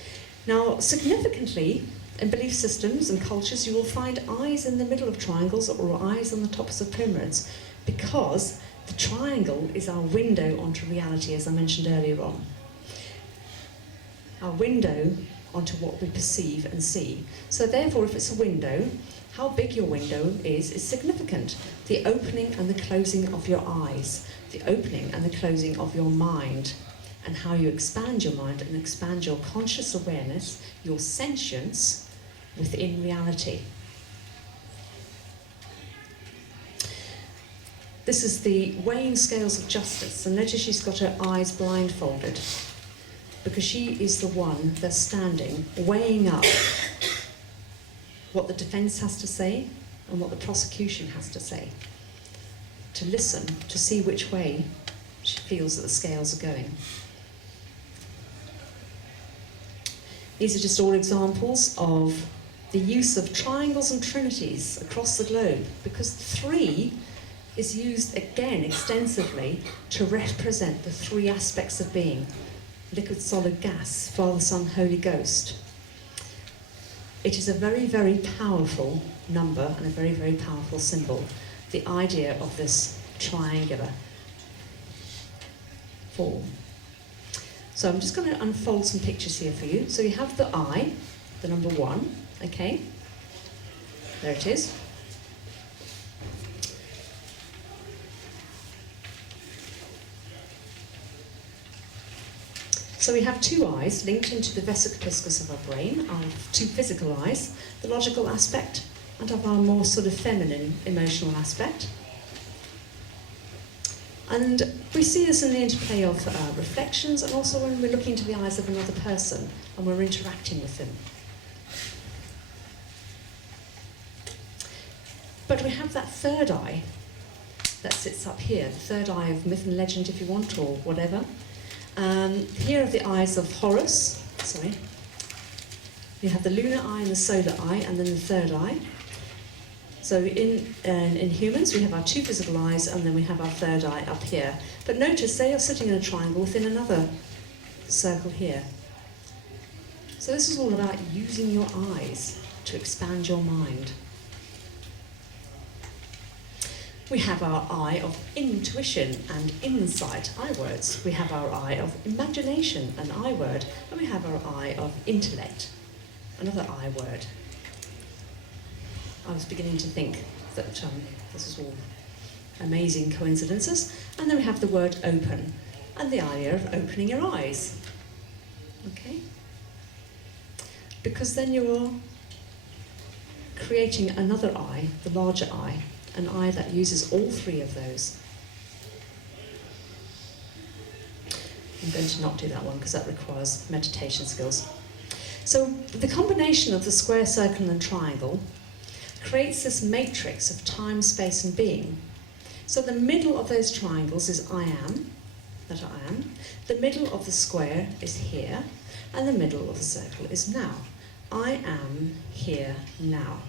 Now, significantly, in belief systems and cultures, you will find eyes in the middle of triangles or eyes on the tops of pyramids, because the triangle is our window onto reality, as I mentioned earlier on. Our window onto what we perceive and see. So therefore, if it's a window, how big your window is significant. The opening and the closing of your eyes, the opening and the closing of your mind, and how you expand your mind and expand your conscious awareness, your sentience, within reality. This is the weighing scales of justice, and notice she's got her eyes blindfolded because she is the one that's standing, weighing up what the defence has to say and what the prosecution has to say, to listen, to see which way she feels that the scales are going. These are just all examples of the use of triangles and trinities across the globe, because 3 is used again extensively to represent the 3 aspects of being: liquid, solid, gas, Father, Son, Holy Ghost. It is a very, very powerful number and a very, very powerful symbol, the idea of this triangular form. So I'm just going to unfold some pictures here for you. So you have the eye, the number 1, okay? There it is. So we have 2 eyes linked into the vesica piscis of our brain, our 2 physical eyes, the logical aspect, and of our more sort of feminine emotional aspect. And we see this in the interplay of reflections, and also when we're looking into the eyes of another person and we're interacting with them. But we have that 3rd eye that sits up here, the 3rd eye of myth and legend, if you want, or whatever. Here are the eyes of Horus. Sorry. You have the lunar eye and the solar eye, and then the 3rd eye. So in humans, we have our 2 physical eyes, and then we have our 3rd eye up here. But notice they are sitting in a triangle within another circle here. So this is all about using your eyes to expand your mind. We have our eye of intuition and insight, I words. We have our eye of imagination, an I word. And we have our eye of intellect, another I word. I was beginning to think that this is all amazing coincidences. And then we have the word open, and the idea of opening your eyes. Okay? Because then you're creating another eye, the larger eye, an eye that uses all 3 of those. I'm going to not do that one because that requires meditation skills. So the combination of the square, circle and triangle creates this matrix of time, space and being. So the middle of those triangles is I am, that I am. The middle of the square is here, and the middle of the circle is now. I am here now.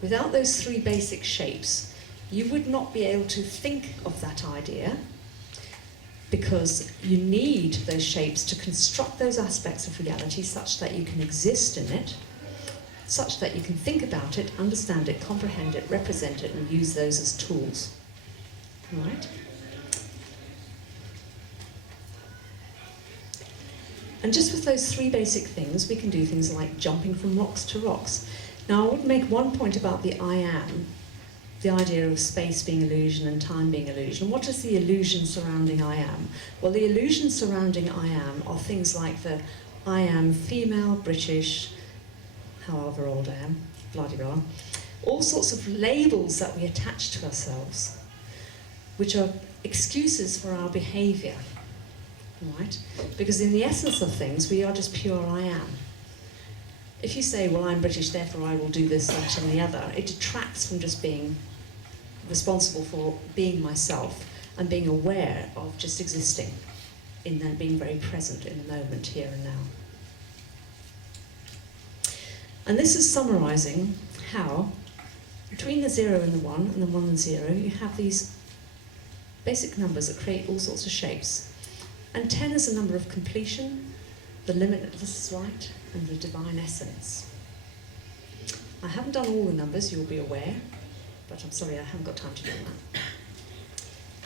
Without those 3 basic shapes, you would not be able to think of that idea, because you need those shapes to construct those aspects of reality such that you can exist in it, such that you can think about it, understand it, comprehend it, represent it, and use those as tools. Right? And just with those 3 basic things, we can do things like jumping from rocks to rocks. Now, I would make one point about the I am, the idea of space being illusion and time being illusion. What is the illusion surrounding I am? Well, the illusion surrounding I am are things like the I am female, British, however old I am, blah-de-blah. All sorts of labels that we attach to ourselves, which are excuses for our behaviour, right? Because in the essence of things, we are just pure I am. If you say, well, I'm British, therefore I will do this, that, and the other, it detracts from just being responsible for being myself and being aware of just existing, in then being very present in the moment, here and now. And this is summarising how, between the 0 and the 1, and the 1 and 0, you have these basic numbers that create all sorts of shapes. And 10 is a number of completion, the limitless light, and the divine essence. I haven't done all the numbers, you'll be aware, but I'm sorry, I haven't got time to do that.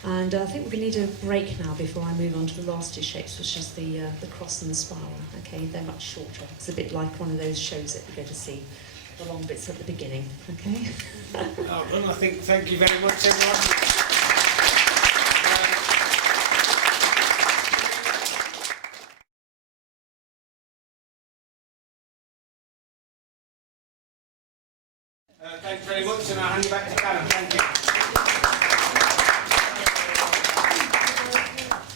And I think we're going to need a break now before I move on to the last 2 shapes, which is the cross and the spiral. Okay, they're much shorter. It's a bit like one of those shows that you go to see, the long bits at the beginning. Okay. Well, I think thank you very much, everyone. Thanks very much, and I'll hand you back to Callum. Thank you.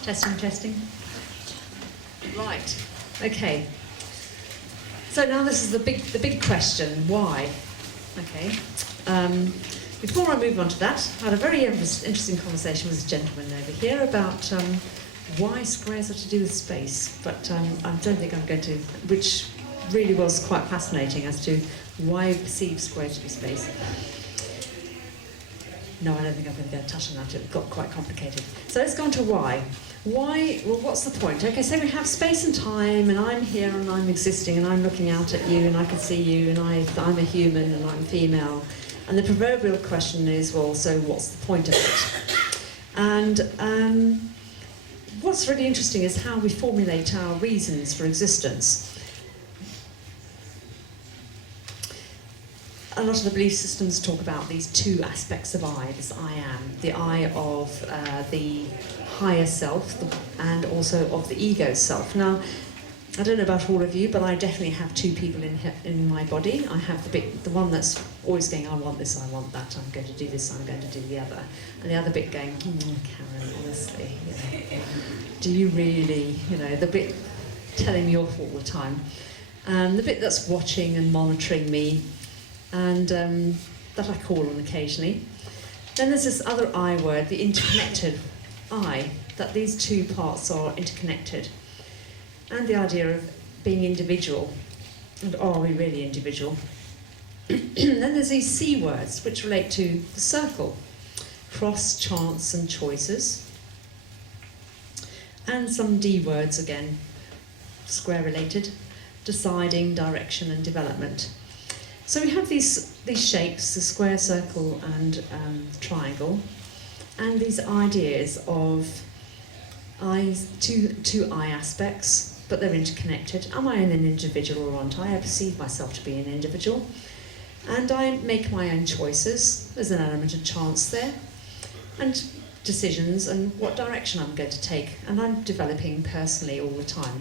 Testing, testing. Right. Okay. So now this is the big question. Why? Okay. Before I move on to that, I had a very interesting conversation with this gentleman over here about why squares are to do with space. But I don't think I'm going to, which really was quite fascinating as to why you perceive squares to be space. No, I don't think I'm going to go touch on that. It got quite complicated. So let's go on to why. Why? Well, what's the point? Okay, so we have space and time, and I'm here and I'm existing, and I'm looking out at you, and I can see you, and I'm a human, and I'm female. And the proverbial question is, well, so what's the point of it? And what's really interesting is how we formulate our reasons for existence. A lot of the belief systems talk about these two aspects of I, this I am, the I of the higher self and also of the ego self. Now, I don't know about all of you, but I definitely have two people in my body. I have the one that's always going, I want this, I want that, I'm going to do this, I'm going to do the other. And the other bit going, Karen, honestly, do you really, the bit telling me off all the time. The bit that's watching and monitoring me, and that I call on occasionally. Then there's this other I word, the interconnected I, that these two parts are interconnected. And the idea of being individual, and are we really individual? Then there's these C words, which relate to the circle, cross, chance and choices. And some D words again, square related, deciding, direction and development. So we have these shapes, the square, circle and triangle, and these ideas of two I aspects, but they're interconnected. Am I an individual or aren't I? I perceive myself to be an individual. And I make my own choices. There's an element of chance there. And decisions and what direction I'm going to take. And I'm developing personally all the time.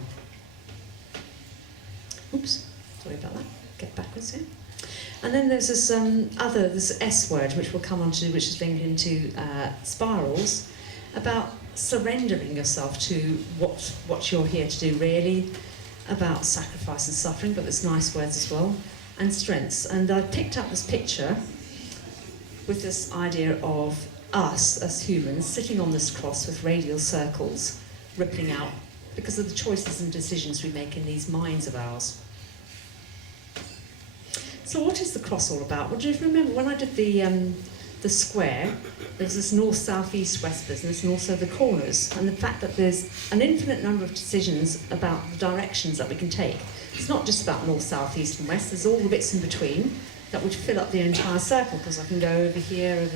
Oops, sorry about that. Get backwards here. And then there's this this S word, which we'll come on to, which is linked into spirals, about surrendering yourself to what you're here to do, really, about sacrifice and suffering, but there's nice words as well, and strengths. And I picked up this picture with this idea of us as humans sitting on this cross with radial circles rippling out because of the choices and decisions we make in these minds of ours. So what is the cross all about? Well, do you remember when I did the square, there's this north, south, east, west business, and also the corners, and the fact that there's an infinite number of decisions about the directions that we can take. It's not just about north, south, east, and west, there's all the bits in between that would fill up the entire circle, because I can go over here,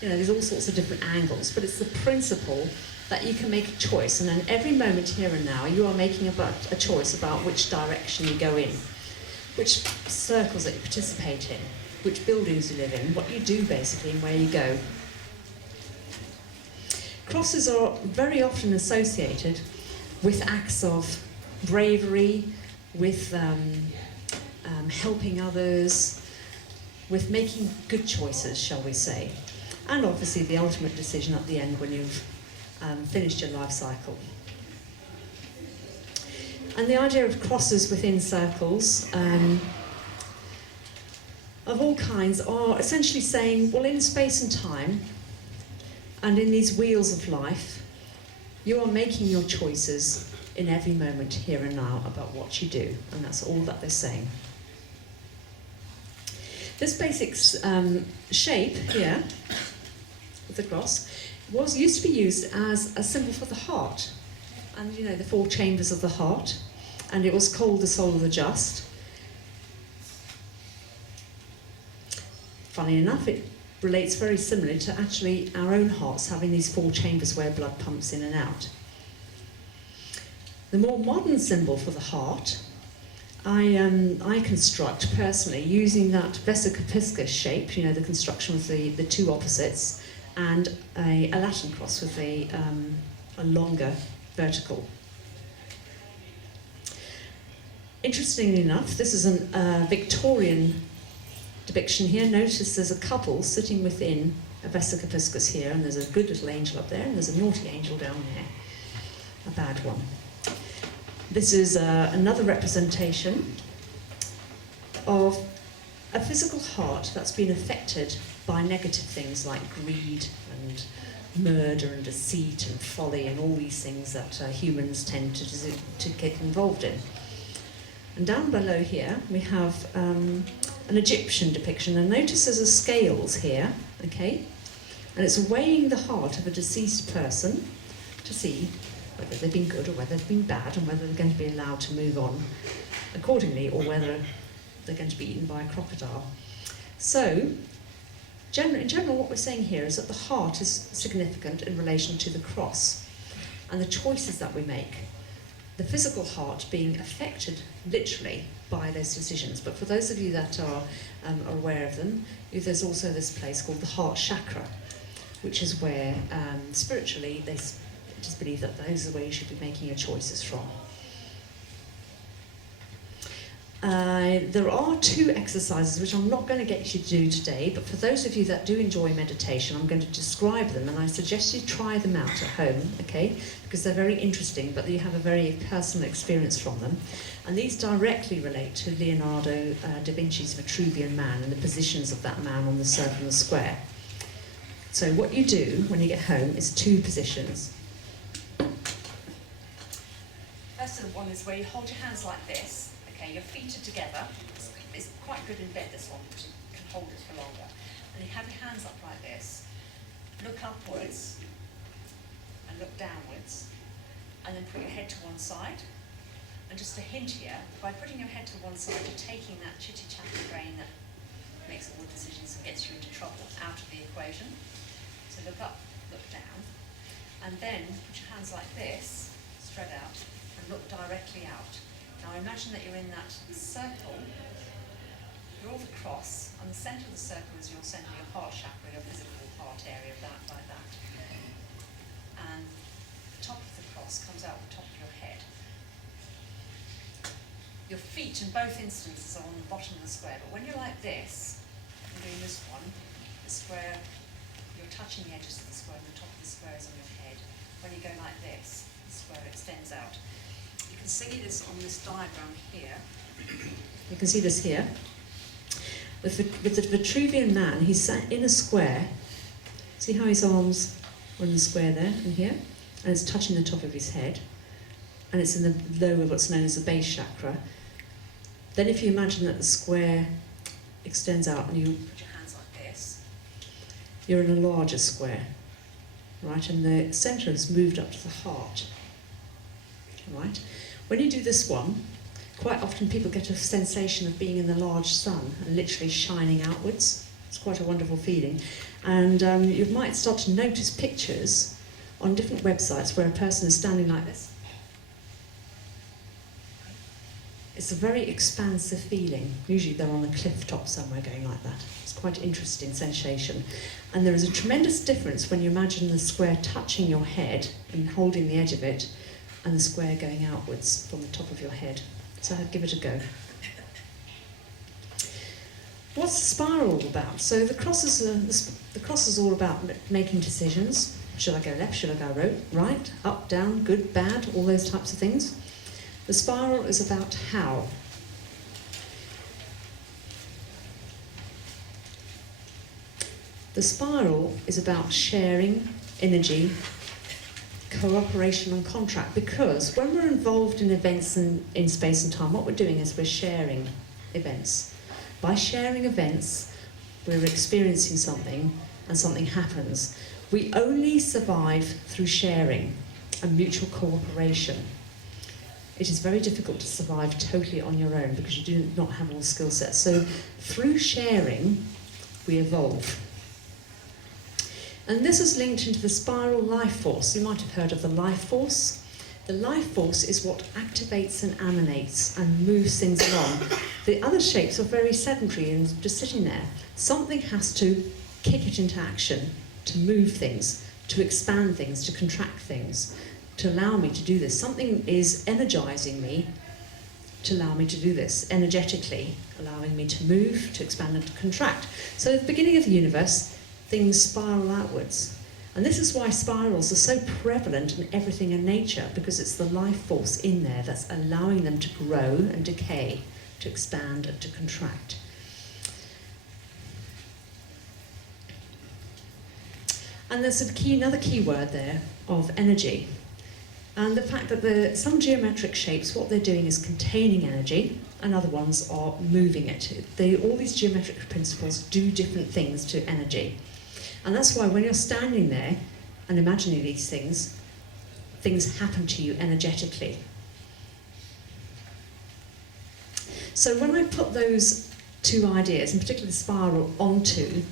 there's all sorts of different angles, but it's the principle that you can make a choice, and then every moment here and now, you are making a choice about which direction you go in, which circles that you participate in, which buildings you live in, what you do basically, and where you go. Crosses are very often associated with acts of bravery, with helping others, with making good choices, shall we say, and obviously the ultimate decision at the end when you've finished your life cycle. And the idea of crosses within circles of all kinds are essentially saying, well, in space and time, and in these wheels of life, you are making your choices in every moment, here and now, about what you do, and that's all that they're saying. This basic shape here, with the cross, used to be used as a symbol for the heart, and the four chambers of the heart, and it was called the soul of the just. Funny enough, it relates very similarly to actually our own hearts having these four chambers where blood pumps in and out. The more modern symbol for the heart, I construct personally using that vesica-piscis shape, the construction with the two opposites, and a Latin cross with a longer vertical. Interestingly enough, this is a Victorian depiction here, notice there's a couple sitting within a vesica piscis here, and there's a good little angel up there, and there's a naughty angel down there, a bad one. This is another representation of a physical heart that's been affected by negative things like greed and murder and deceit and folly and all these things that humans tend to get involved in. And down below here we have an Egyptian depiction, and notice there's a scales here, okay? And it's weighing the heart of a deceased person to see whether they've been good or whether they've been bad, and whether they're going to be allowed to move on accordingly, or whether they're going to be eaten by a crocodile. So, in general, what we're saying here is that the heart is significant in relation to the cross and the choices that we make. The physical heart being affected literally by those decisions. But for those of you that are aware of them, there's also this place called the heart chakra, which is where spiritually they just believe that those are where you should be making your choices from. There are 2 exercises which I'm not going to get you to do today, but for those of you that do enjoy meditation, I'm going to describe them, and I suggest you try them out at home, okay? Because they're very interesting, but you have a very personal experience from them. And these directly relate to Leonardo da Vinci's Vitruvian Man and the positions of that man on the circle and the square. So what you do when you get home is 2 positions. First one is where you hold your hands like this. Okay, your feet are together. It's quite good in bed, this one, because you can hold it for longer. And you have your hands up like this, look upwards, and look downwards, and then put your head to one side. And just a hint here, by putting your head to one side, you're taking that chitty-chatty brain that makes all the decisions and gets you into trouble out of the equation. So look up, look down, and then put your hands like this, spread out, and look directly out. Now imagine that you're in that circle, draw the cross, and the centre of the circle is your centre of your heart chakra, your physical heart area, like that. And the top of the cross comes out the top of your head. Your feet in both instances are on the bottom of the square, but when you're like this, and doing this one, the square, you're touching the edges of the square, and the top of the square is on your head. When you go like this, the square extends out. You can see this on this diagram here. You can see this here. With the Vitruvian Man, he's sat in a square. See how his arms are in the square there and here? And it's touching the top of his head. And it's in the lower, what's known as the base chakra. Then if you imagine that the square extends out and you put your hands like this, you're in a larger square, right? And the centre has moved up to the heart, right? When you do this one, quite often people get a sensation of being in the large sun and literally shining outwards. It's quite a wonderful feeling. And you might start to notice pictures on different websites where a person is standing like this. It's a very expansive feeling. Usually they're on a cliff top somewhere going like that. It's quite an interesting sensation. And there is a tremendous difference when you imagine the square touching your head and holding the edge of it, and the square going outwards from the top of your head. So I'd give it a go. What's the spiral all about? So the cross is all about making decisions. Should I go left? Should I go right? Up, down, good, bad, all those types of things. The spiral is about how. The spiral is about sharing, energy, cooperation and contract, because when we're involved in events in space and time, what we're doing is we're sharing events. By sharing events, we're experiencing something and something happens. We only survive through sharing and mutual cooperation. It is very difficult to survive totally on your own because you do not have all the skill sets. So through sharing, we evolve. And this is linked into the spiral life force. You might have heard of the life force. The life force is what activates and animates and moves things along. The other shapes are very sedentary and just sitting there. Something has to kick it into action, to move things, to expand things, to contract things, to allow me to do this. Something is energizing me to allow me to do this, energetically, allowing me to move, to expand and to contract. So at the beginning of the universe, things spiral outwards. And this is why spirals are so prevalent in everything in nature, because it's the life force in there that's allowing them to grow and decay, to expand and to contract. And there's another key word there of energy. And the fact that some geometric shapes, what they're doing is containing energy, and other ones are moving it. All these geometric principles do different things to energy. And that's why when you're standing there and imagining these things, things happen to you energetically. So when I put those two ideas, in particular the spiral, onto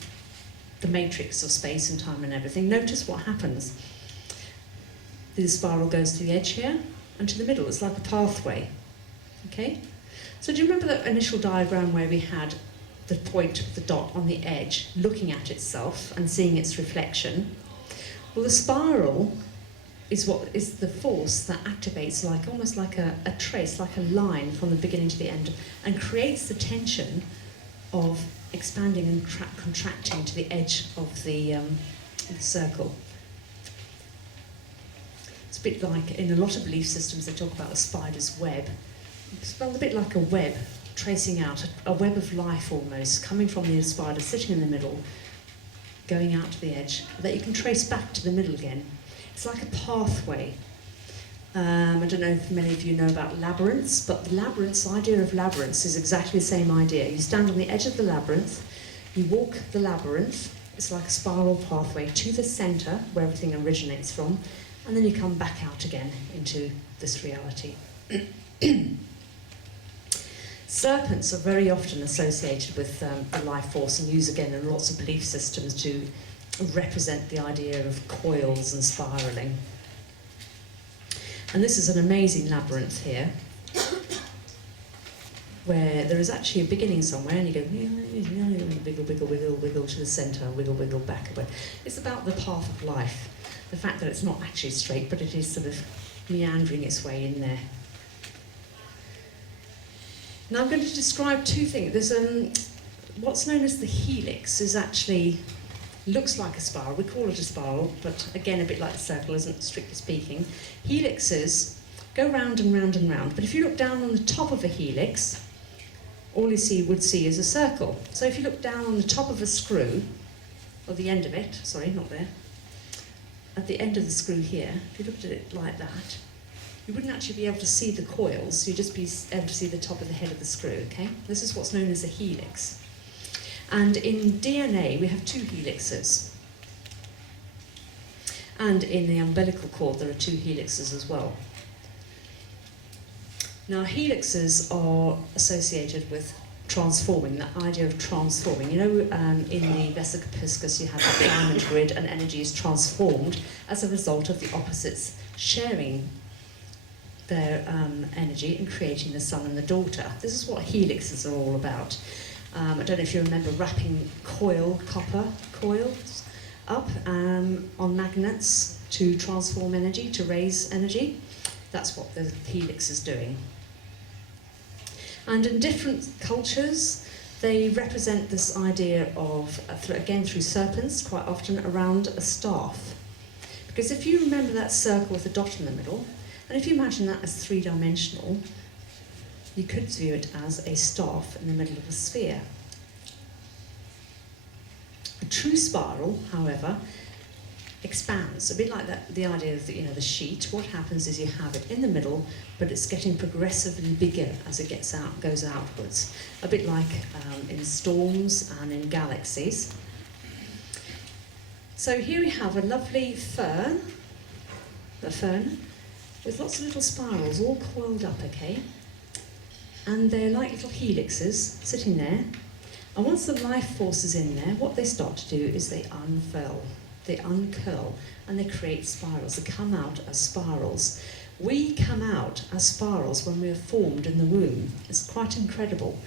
the matrix of space and time and everything, notice what happens. The spiral goes to the edge here and to the middle. It's like a pathway. Okay? So do you remember that initial diagram where we had the point, the dot on the edge, looking at itself and seeing its reflection? Well, the spiral is what is the force that activates almost like a trace, like a line from the beginning to the end, and creates the tension of expanding and contracting to the edge of the circle. It's a bit like, in a lot of belief systems, they talk about a spider's web. It's a bit like a web, tracing out a web of life almost, coming from the spider, sitting in the middle, going out to the edge, that you can trace back to the middle again. It's like a pathway. I don't know if many of you know about labyrinths, but the idea of labyrinths is exactly the same idea. You stand on the edge of the labyrinth, you walk the labyrinth, it's like a spiral pathway to the centre, where everything originates from, and then you come back out again into this reality. Serpents are very often associated with the life force and used again in lots of belief systems to represent the idea of coils and spiralling. And this is an amazing labyrinth here, where there is actually a beginning somewhere, and you go wiggle, wiggle, wiggle, wiggle to the centre, wiggle, wiggle back away. It's about the path of life, the fact that it's not actually straight, but it is sort of meandering its way in there. Now I'm going to describe two things. There's what's known as the helix is actually looks like a spiral. We call it a spiral, but again, a bit like a circle, isn't strictly speaking. Helixes go round and round and round, but if you look down on the top of a helix, all you would see is a circle. So if you look down on the top of a screw, or the end of it, sorry, not there, at the end of the screw here, if you looked at it like that, you wouldn't actually be able to see the coils, you'd just be able to see the top of the head of the screw, okay? This is what's known as a helix. And in DNA, we have two helixes. And in the umbilical cord, there are two helixes as well. Now, helixes are associated with transforming, that idea of transforming. You know, in the vesica piscis, you have the diamond grid, and energy is transformed as a result of the opposites sharing their energy and creating the son and the daughter. This is what helixes are all about. I don't know if you remember wrapping copper coils up on magnets to transform energy, to raise energy. That's what the helix is doing. And in different cultures, they represent this idea of, again through serpents, quite often around a staff. Because if you remember that circle with a dot in the middle, and if you imagine that as three-dimensional, you could view it as a staff in the middle of a sphere. A true spiral, however, expands, a bit like that, the idea of the sheet. What happens is you have it in the middle, but it's getting progressively bigger as it goes outwards. A bit like in storms and in galaxies. So here we have a lovely fern, with lots of little spirals all coiled up, okay? And they're like little helixes sitting there. And once the life force is in there, what they start to do is they unfurl, they uncurl, and they create spirals. They come out as spirals. We come out as spirals when we're formed in the womb. It's quite incredible.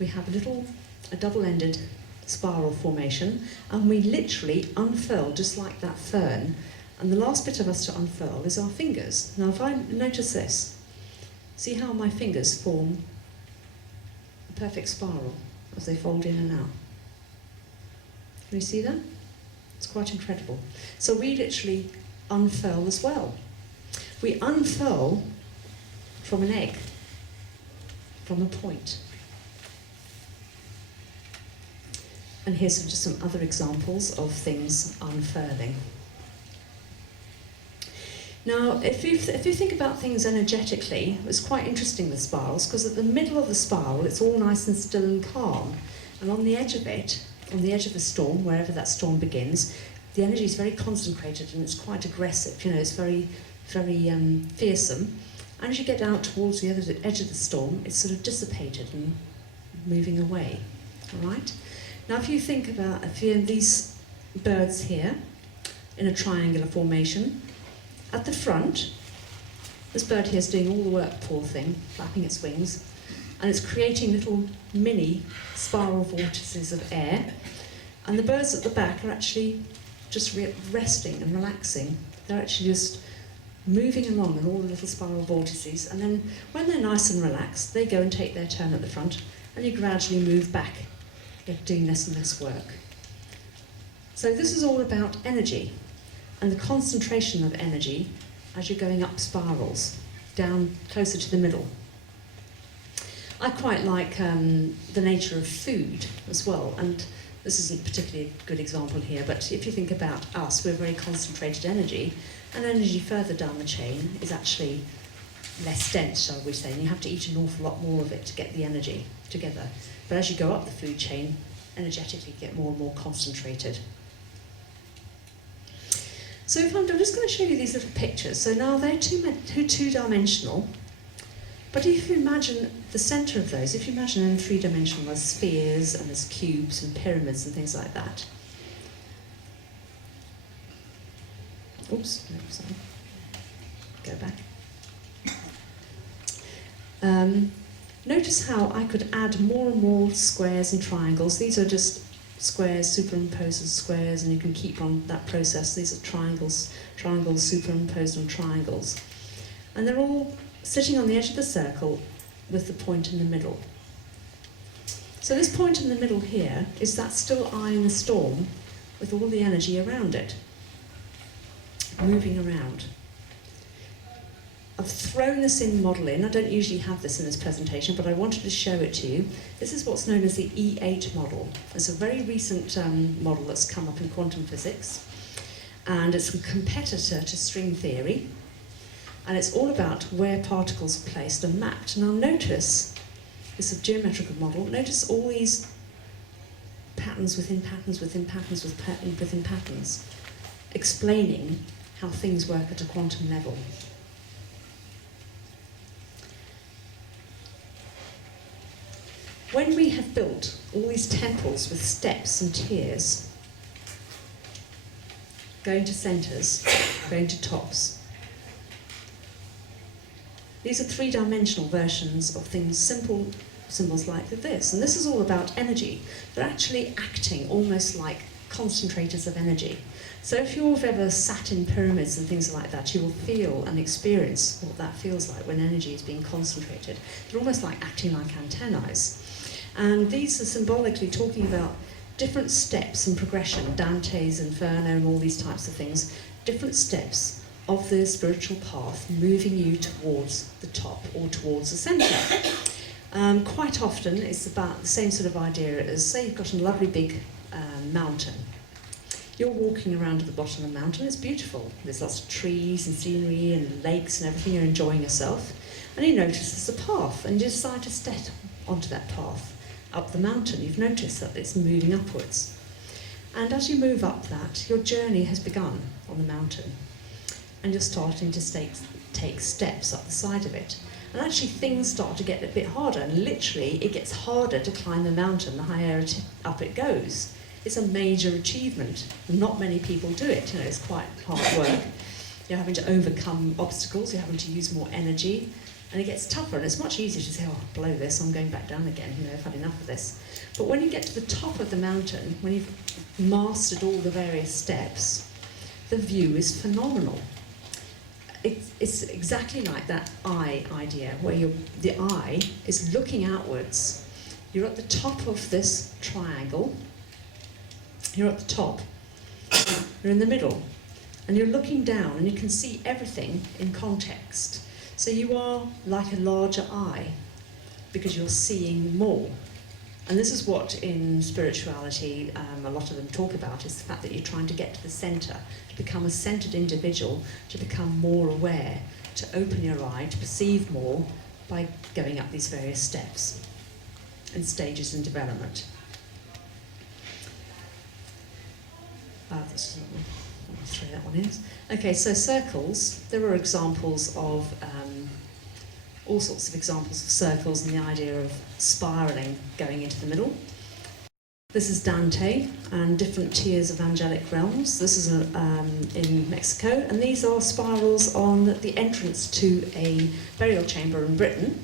We have a double-ended spiral formation, and we literally unfurl just like that fern. And the last bit of us to unfurl is our fingers. Now, if I notice this, See how my fingers form a perfect spiral as they fold in and out? Can you see that? It's quite incredible. So we literally unfurl as well. We unfurl from an egg, from a point. And here's just some other examples of things unfurling. Now, if you think about things energetically, it's quite interesting with spirals, because at the middle of the spiral, it's all nice and still and calm. And on the edge of it, on the edge of the storm, wherever that storm begins, the energy is very concentrated and it's quite aggressive. You know, it's very, very fearsome. And as you get out towards the other edge of the storm, it's sort of dissipated and moving away. All right? Now, if you think about these birds here in a triangular formation, at the front, this bird here is doing all the work, poor thing, flapping its wings, and it's creating little mini spiral vortices of air. And the birds at the back are actually just resting and relaxing. They're actually just moving along in all the little spiral vortices. And then when they're nice and relaxed, they go and take their turn at the front, and you gradually move back. You're doing less and less work. So this is all about energy and the concentration of energy as you're going up spirals, down closer to the middle. I quite like the nature of food as well, and this isn't particularly a good example here, but if you think about us, we're very concentrated energy, and energy further down the chain is actually less dense, shall we say, and you have to eat an awful lot more of it to get the energy together. But as you go up the food chain, energetically you get more and more concentrated. So I'm just going to show you these little pictures. So now they're two-dimensional, but if you imagine the centre of those, if you imagine in three-dimensional, there's spheres and there's cubes and pyramids and things like that. Oops, no, sorry. Go back. Notice how I could add more and more squares and triangles. These are just squares superimposed as squares, and you can keep on that process. These are triangles superimposed on triangles. And they're all sitting on the edge of the circle with the point in the middle. So this point in the middle here is that still eye in the storm with all the energy around it, moving around. I've thrown this in model in. I don't usually have this in this presentation, but I wanted to show it to you. This is what's known as the E8 model. It's a very recent model that's come up in quantum physics, and it's a competitor to string theory, and it's all about where particles are placed and mapped. Now notice, it's a geometrical model, notice all these patterns within patterns within patterns within patterns, explaining how things work at a quantum level. When we have built all these temples with steps and tiers, going to centres, going to tops, these are three-dimensional versions of things, simple symbols like this. And this is all about energy. They're actually acting almost like concentrators of energy. So if you've ever sat in pyramids and things like that, you will feel and experience what that feels like when energy is being concentrated. They're almost like acting like antennae. And these are symbolically talking about different steps and progression, Dante's Inferno and all these types of things, different steps of the spiritual path moving you towards the top or towards the centre. Quite often it's about the same sort of idea as, say you've got a lovely big mountain. You're walking around at the bottom of the mountain, it's beautiful. There's lots of trees and scenery and lakes and everything, you're enjoying yourself. And you notice there's a path, and you decide to step onto that path up the mountain. You've noticed that it's moving upwards. And as you move up that, your journey has begun on the mountain. And you're starting to take steps up the side of it. And actually things start to get a bit harder, and literally it gets harder to climb the mountain the higher up it goes. It's a major achievement, and not many people do it. You know, it's quite hard work. You're having to overcome obstacles, you're having to use more energy, and it gets tougher, and it's much easier to say, oh, blow this, I'm going back down again, you know, I've had enough of this. But when you get to the top of the mountain, when you've mastered all the various steps, the view is phenomenal. it's exactly like that eye idea, where the eye is looking outwards. You're at the top of this triangle. You're at the top. You're in the middle. And you're looking down, and you can see everything in context. So you are like a larger eye, because you're seeing more. And this is what in spirituality a lot of them talk about, is the fact that you're trying to get to the centre, to become a centred individual, to become more aware, to open your eye, to perceive more by going up these various steps and stages in development. This is I'll throw that one in. Okay, so circles, there are examples of all sorts of examples of circles and the idea of spiralling going into the middle. This is Dante and different tiers of angelic realms. This is in Mexico, and these are spirals on the entrance to a burial chamber in Britain.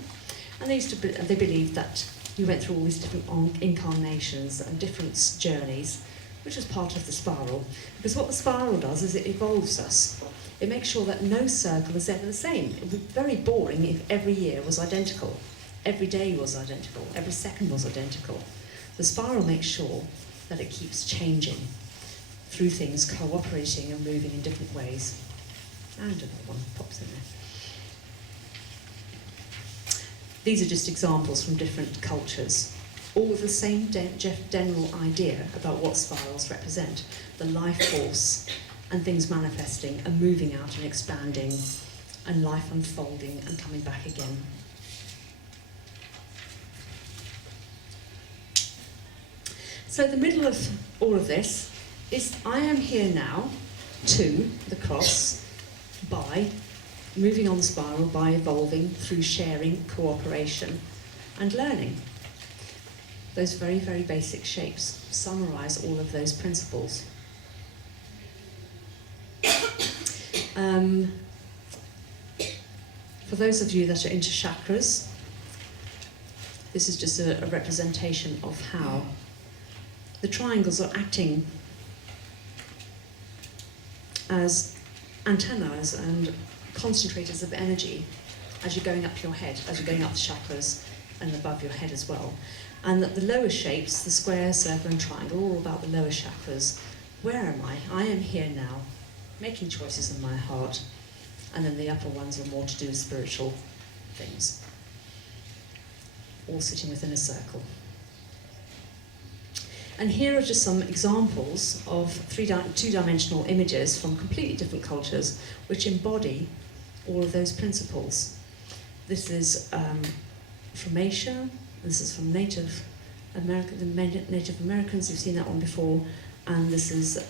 And they believed that you went through all these different incarnations and different journeys, which is part of the spiral. Because what the spiral does is it evolves us. It makes sure that no circle is ever the same. It would be very boring if every year was identical, every day was identical, every second was identical. The spiral makes sure that it keeps changing through things cooperating and moving in different ways. And another one pops in there. These are just examples from different cultures, all with the same general idea about what spirals represent, the life force, and things manifesting and moving out and expanding, and life unfolding and coming back again. So the middle of all of this is I am here now to the cross by moving on the spiral, by evolving through sharing, cooperation and learning. Those very, very basic shapes summarise all of those principles. For those of you that are into chakras, this is just a representation of how the triangles are acting as antennas and concentrators of energy as you're going up your head, as you're going up the chakras and above your head as well. And that the lower shapes, the square, circle and triangle, are all about the lower chakras. Where am I? I am here now, making choices in my heart, and then the upper ones are more to do with spiritual things, all sitting within a circle. And here are just some examples of two-dimensional images from completely different cultures which embody all of those principles. This is from Asia, this is from Native Americans, you've seen that one before, and this is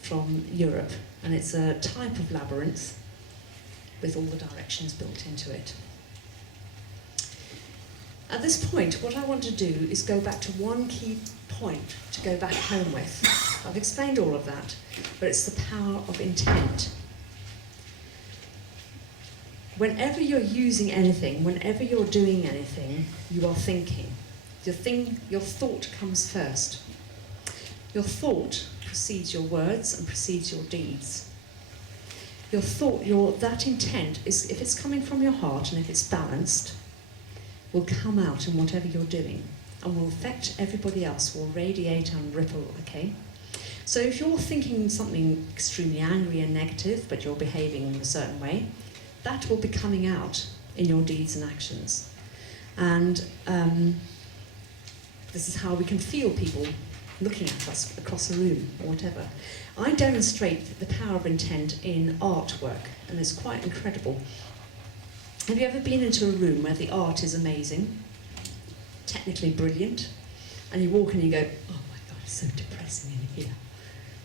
from Europe, and it's a type of labyrinth with all the directions built into it. At this point, what I want to do is go back to one key point to go back home with. I've explained all of that, but it's the power of intent. Whenever you're using anything, whenever you're doing anything, you are thinking. Your thought comes first. Your thought precedes your words and precedes your deeds. Your thought, that intent, is if it's coming from your heart and if it's balanced, will come out in whatever you're doing and will affect everybody else, will radiate and ripple, okay? So if you're thinking something extremely angry and negative, but you're behaving in a certain way, that will be coming out in your deeds and actions. And this is how we can feel people looking at us across a room or whatever. I demonstrate the power of intent in artwork, and it's quite incredible. Have you ever been into a room where the art is amazing, technically brilliant, and you walk in and you go, oh my God, it's so depressing in here?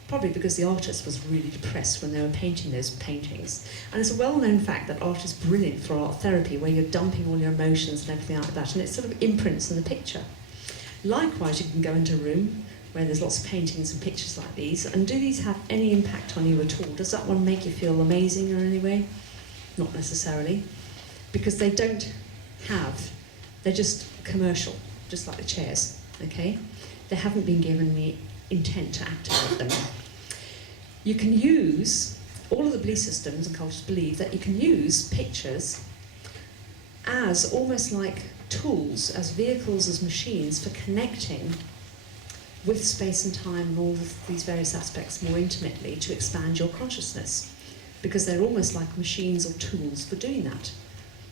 Probably because the artist was really depressed when they were painting those paintings. And it's a well-known fact that art is brilliant for art therapy, where you're dumping all your emotions and everything like that, and it sort of imprints in the picture. Likewise, you can go into a room where there's lots of paintings and pictures like these, and do these have any impact on you at all? Does that one make you feel amazing in any way? Not necessarily, because they don't have, they're just commercial, just like the chairs, okay? They haven't been given the intent to activate them. You can use all of the belief systems and cultures believe that you can use pictures as almost like tools, as vehicles, as machines for connecting with space and time and all of these various aspects more intimately to expand your consciousness, because they're almost like machines or tools for doing that,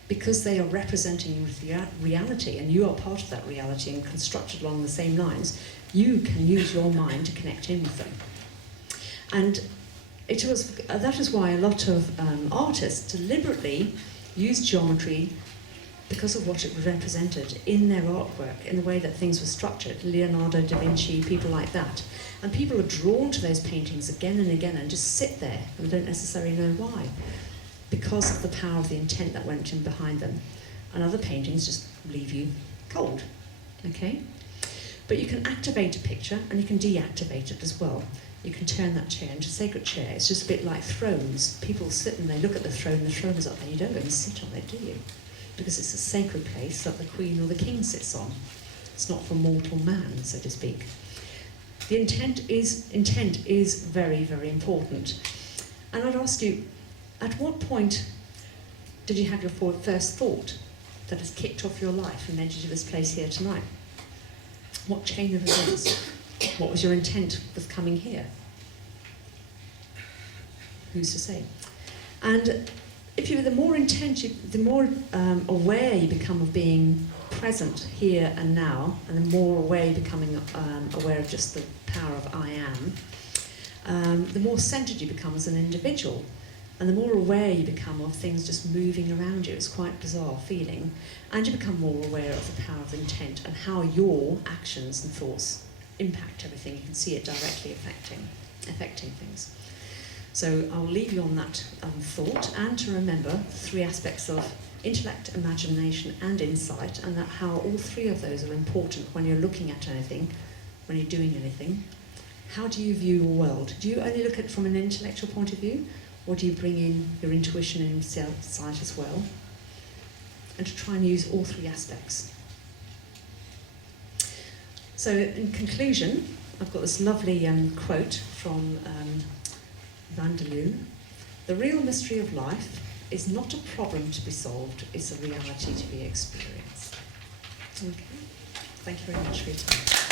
because they are representing you with reality and you are part of that reality and constructed along the same lines. You can use your mind to connect in with them. And that is why a lot of artists deliberately use geometry because of what it represented in their artwork, in the way that things were structured. Leonardo da Vinci, people like that. And people are drawn to those paintings again and again and just sit there and don't necessarily know why, because of the power of the intent that went in behind them. And other paintings just leave you cold, okay? But you can activate a picture and you can deactivate it as well. You can turn that chair into a sacred chair. It's just a bit like thrones. People sit and they look at the throne is up there. You don't go and sit on it, do you? Because it's a sacred place that the queen or the king sits on. It's not for mortal man, so to speak. The intent is very, very important. And I'd ask you, at what point did you have your first thought that has kicked off your life and led you to this place here tonight? What chain of events? What was your intent with coming here? Who's to say? And if you're the more intent, the more aware you become of being present here and now, and the more aware you're becoming aware of just the power of I am, the more centered you become as an individual, and the more aware you become of things just moving around you. It's quite a bizarre feeling. And you become more aware of the power of intent and how your actions and thoughts impact everything. You can see it directly affecting things. So I'll leave you on that thought, and to remember 3 aspects of intellect, imagination and insight, and that how all 3 of those are important when you're looking at anything, when you're doing anything. How do you view your world? Do you only look at it from an intellectual point of view, or do you bring in your intuition and insight as well? And to try and use all 3 aspects. So in conclusion, I've got this lovely quote from Vanderloo. The real mystery of life is not a problem to be solved, it's a reality to be experienced. Okay. Thank you very much for your time.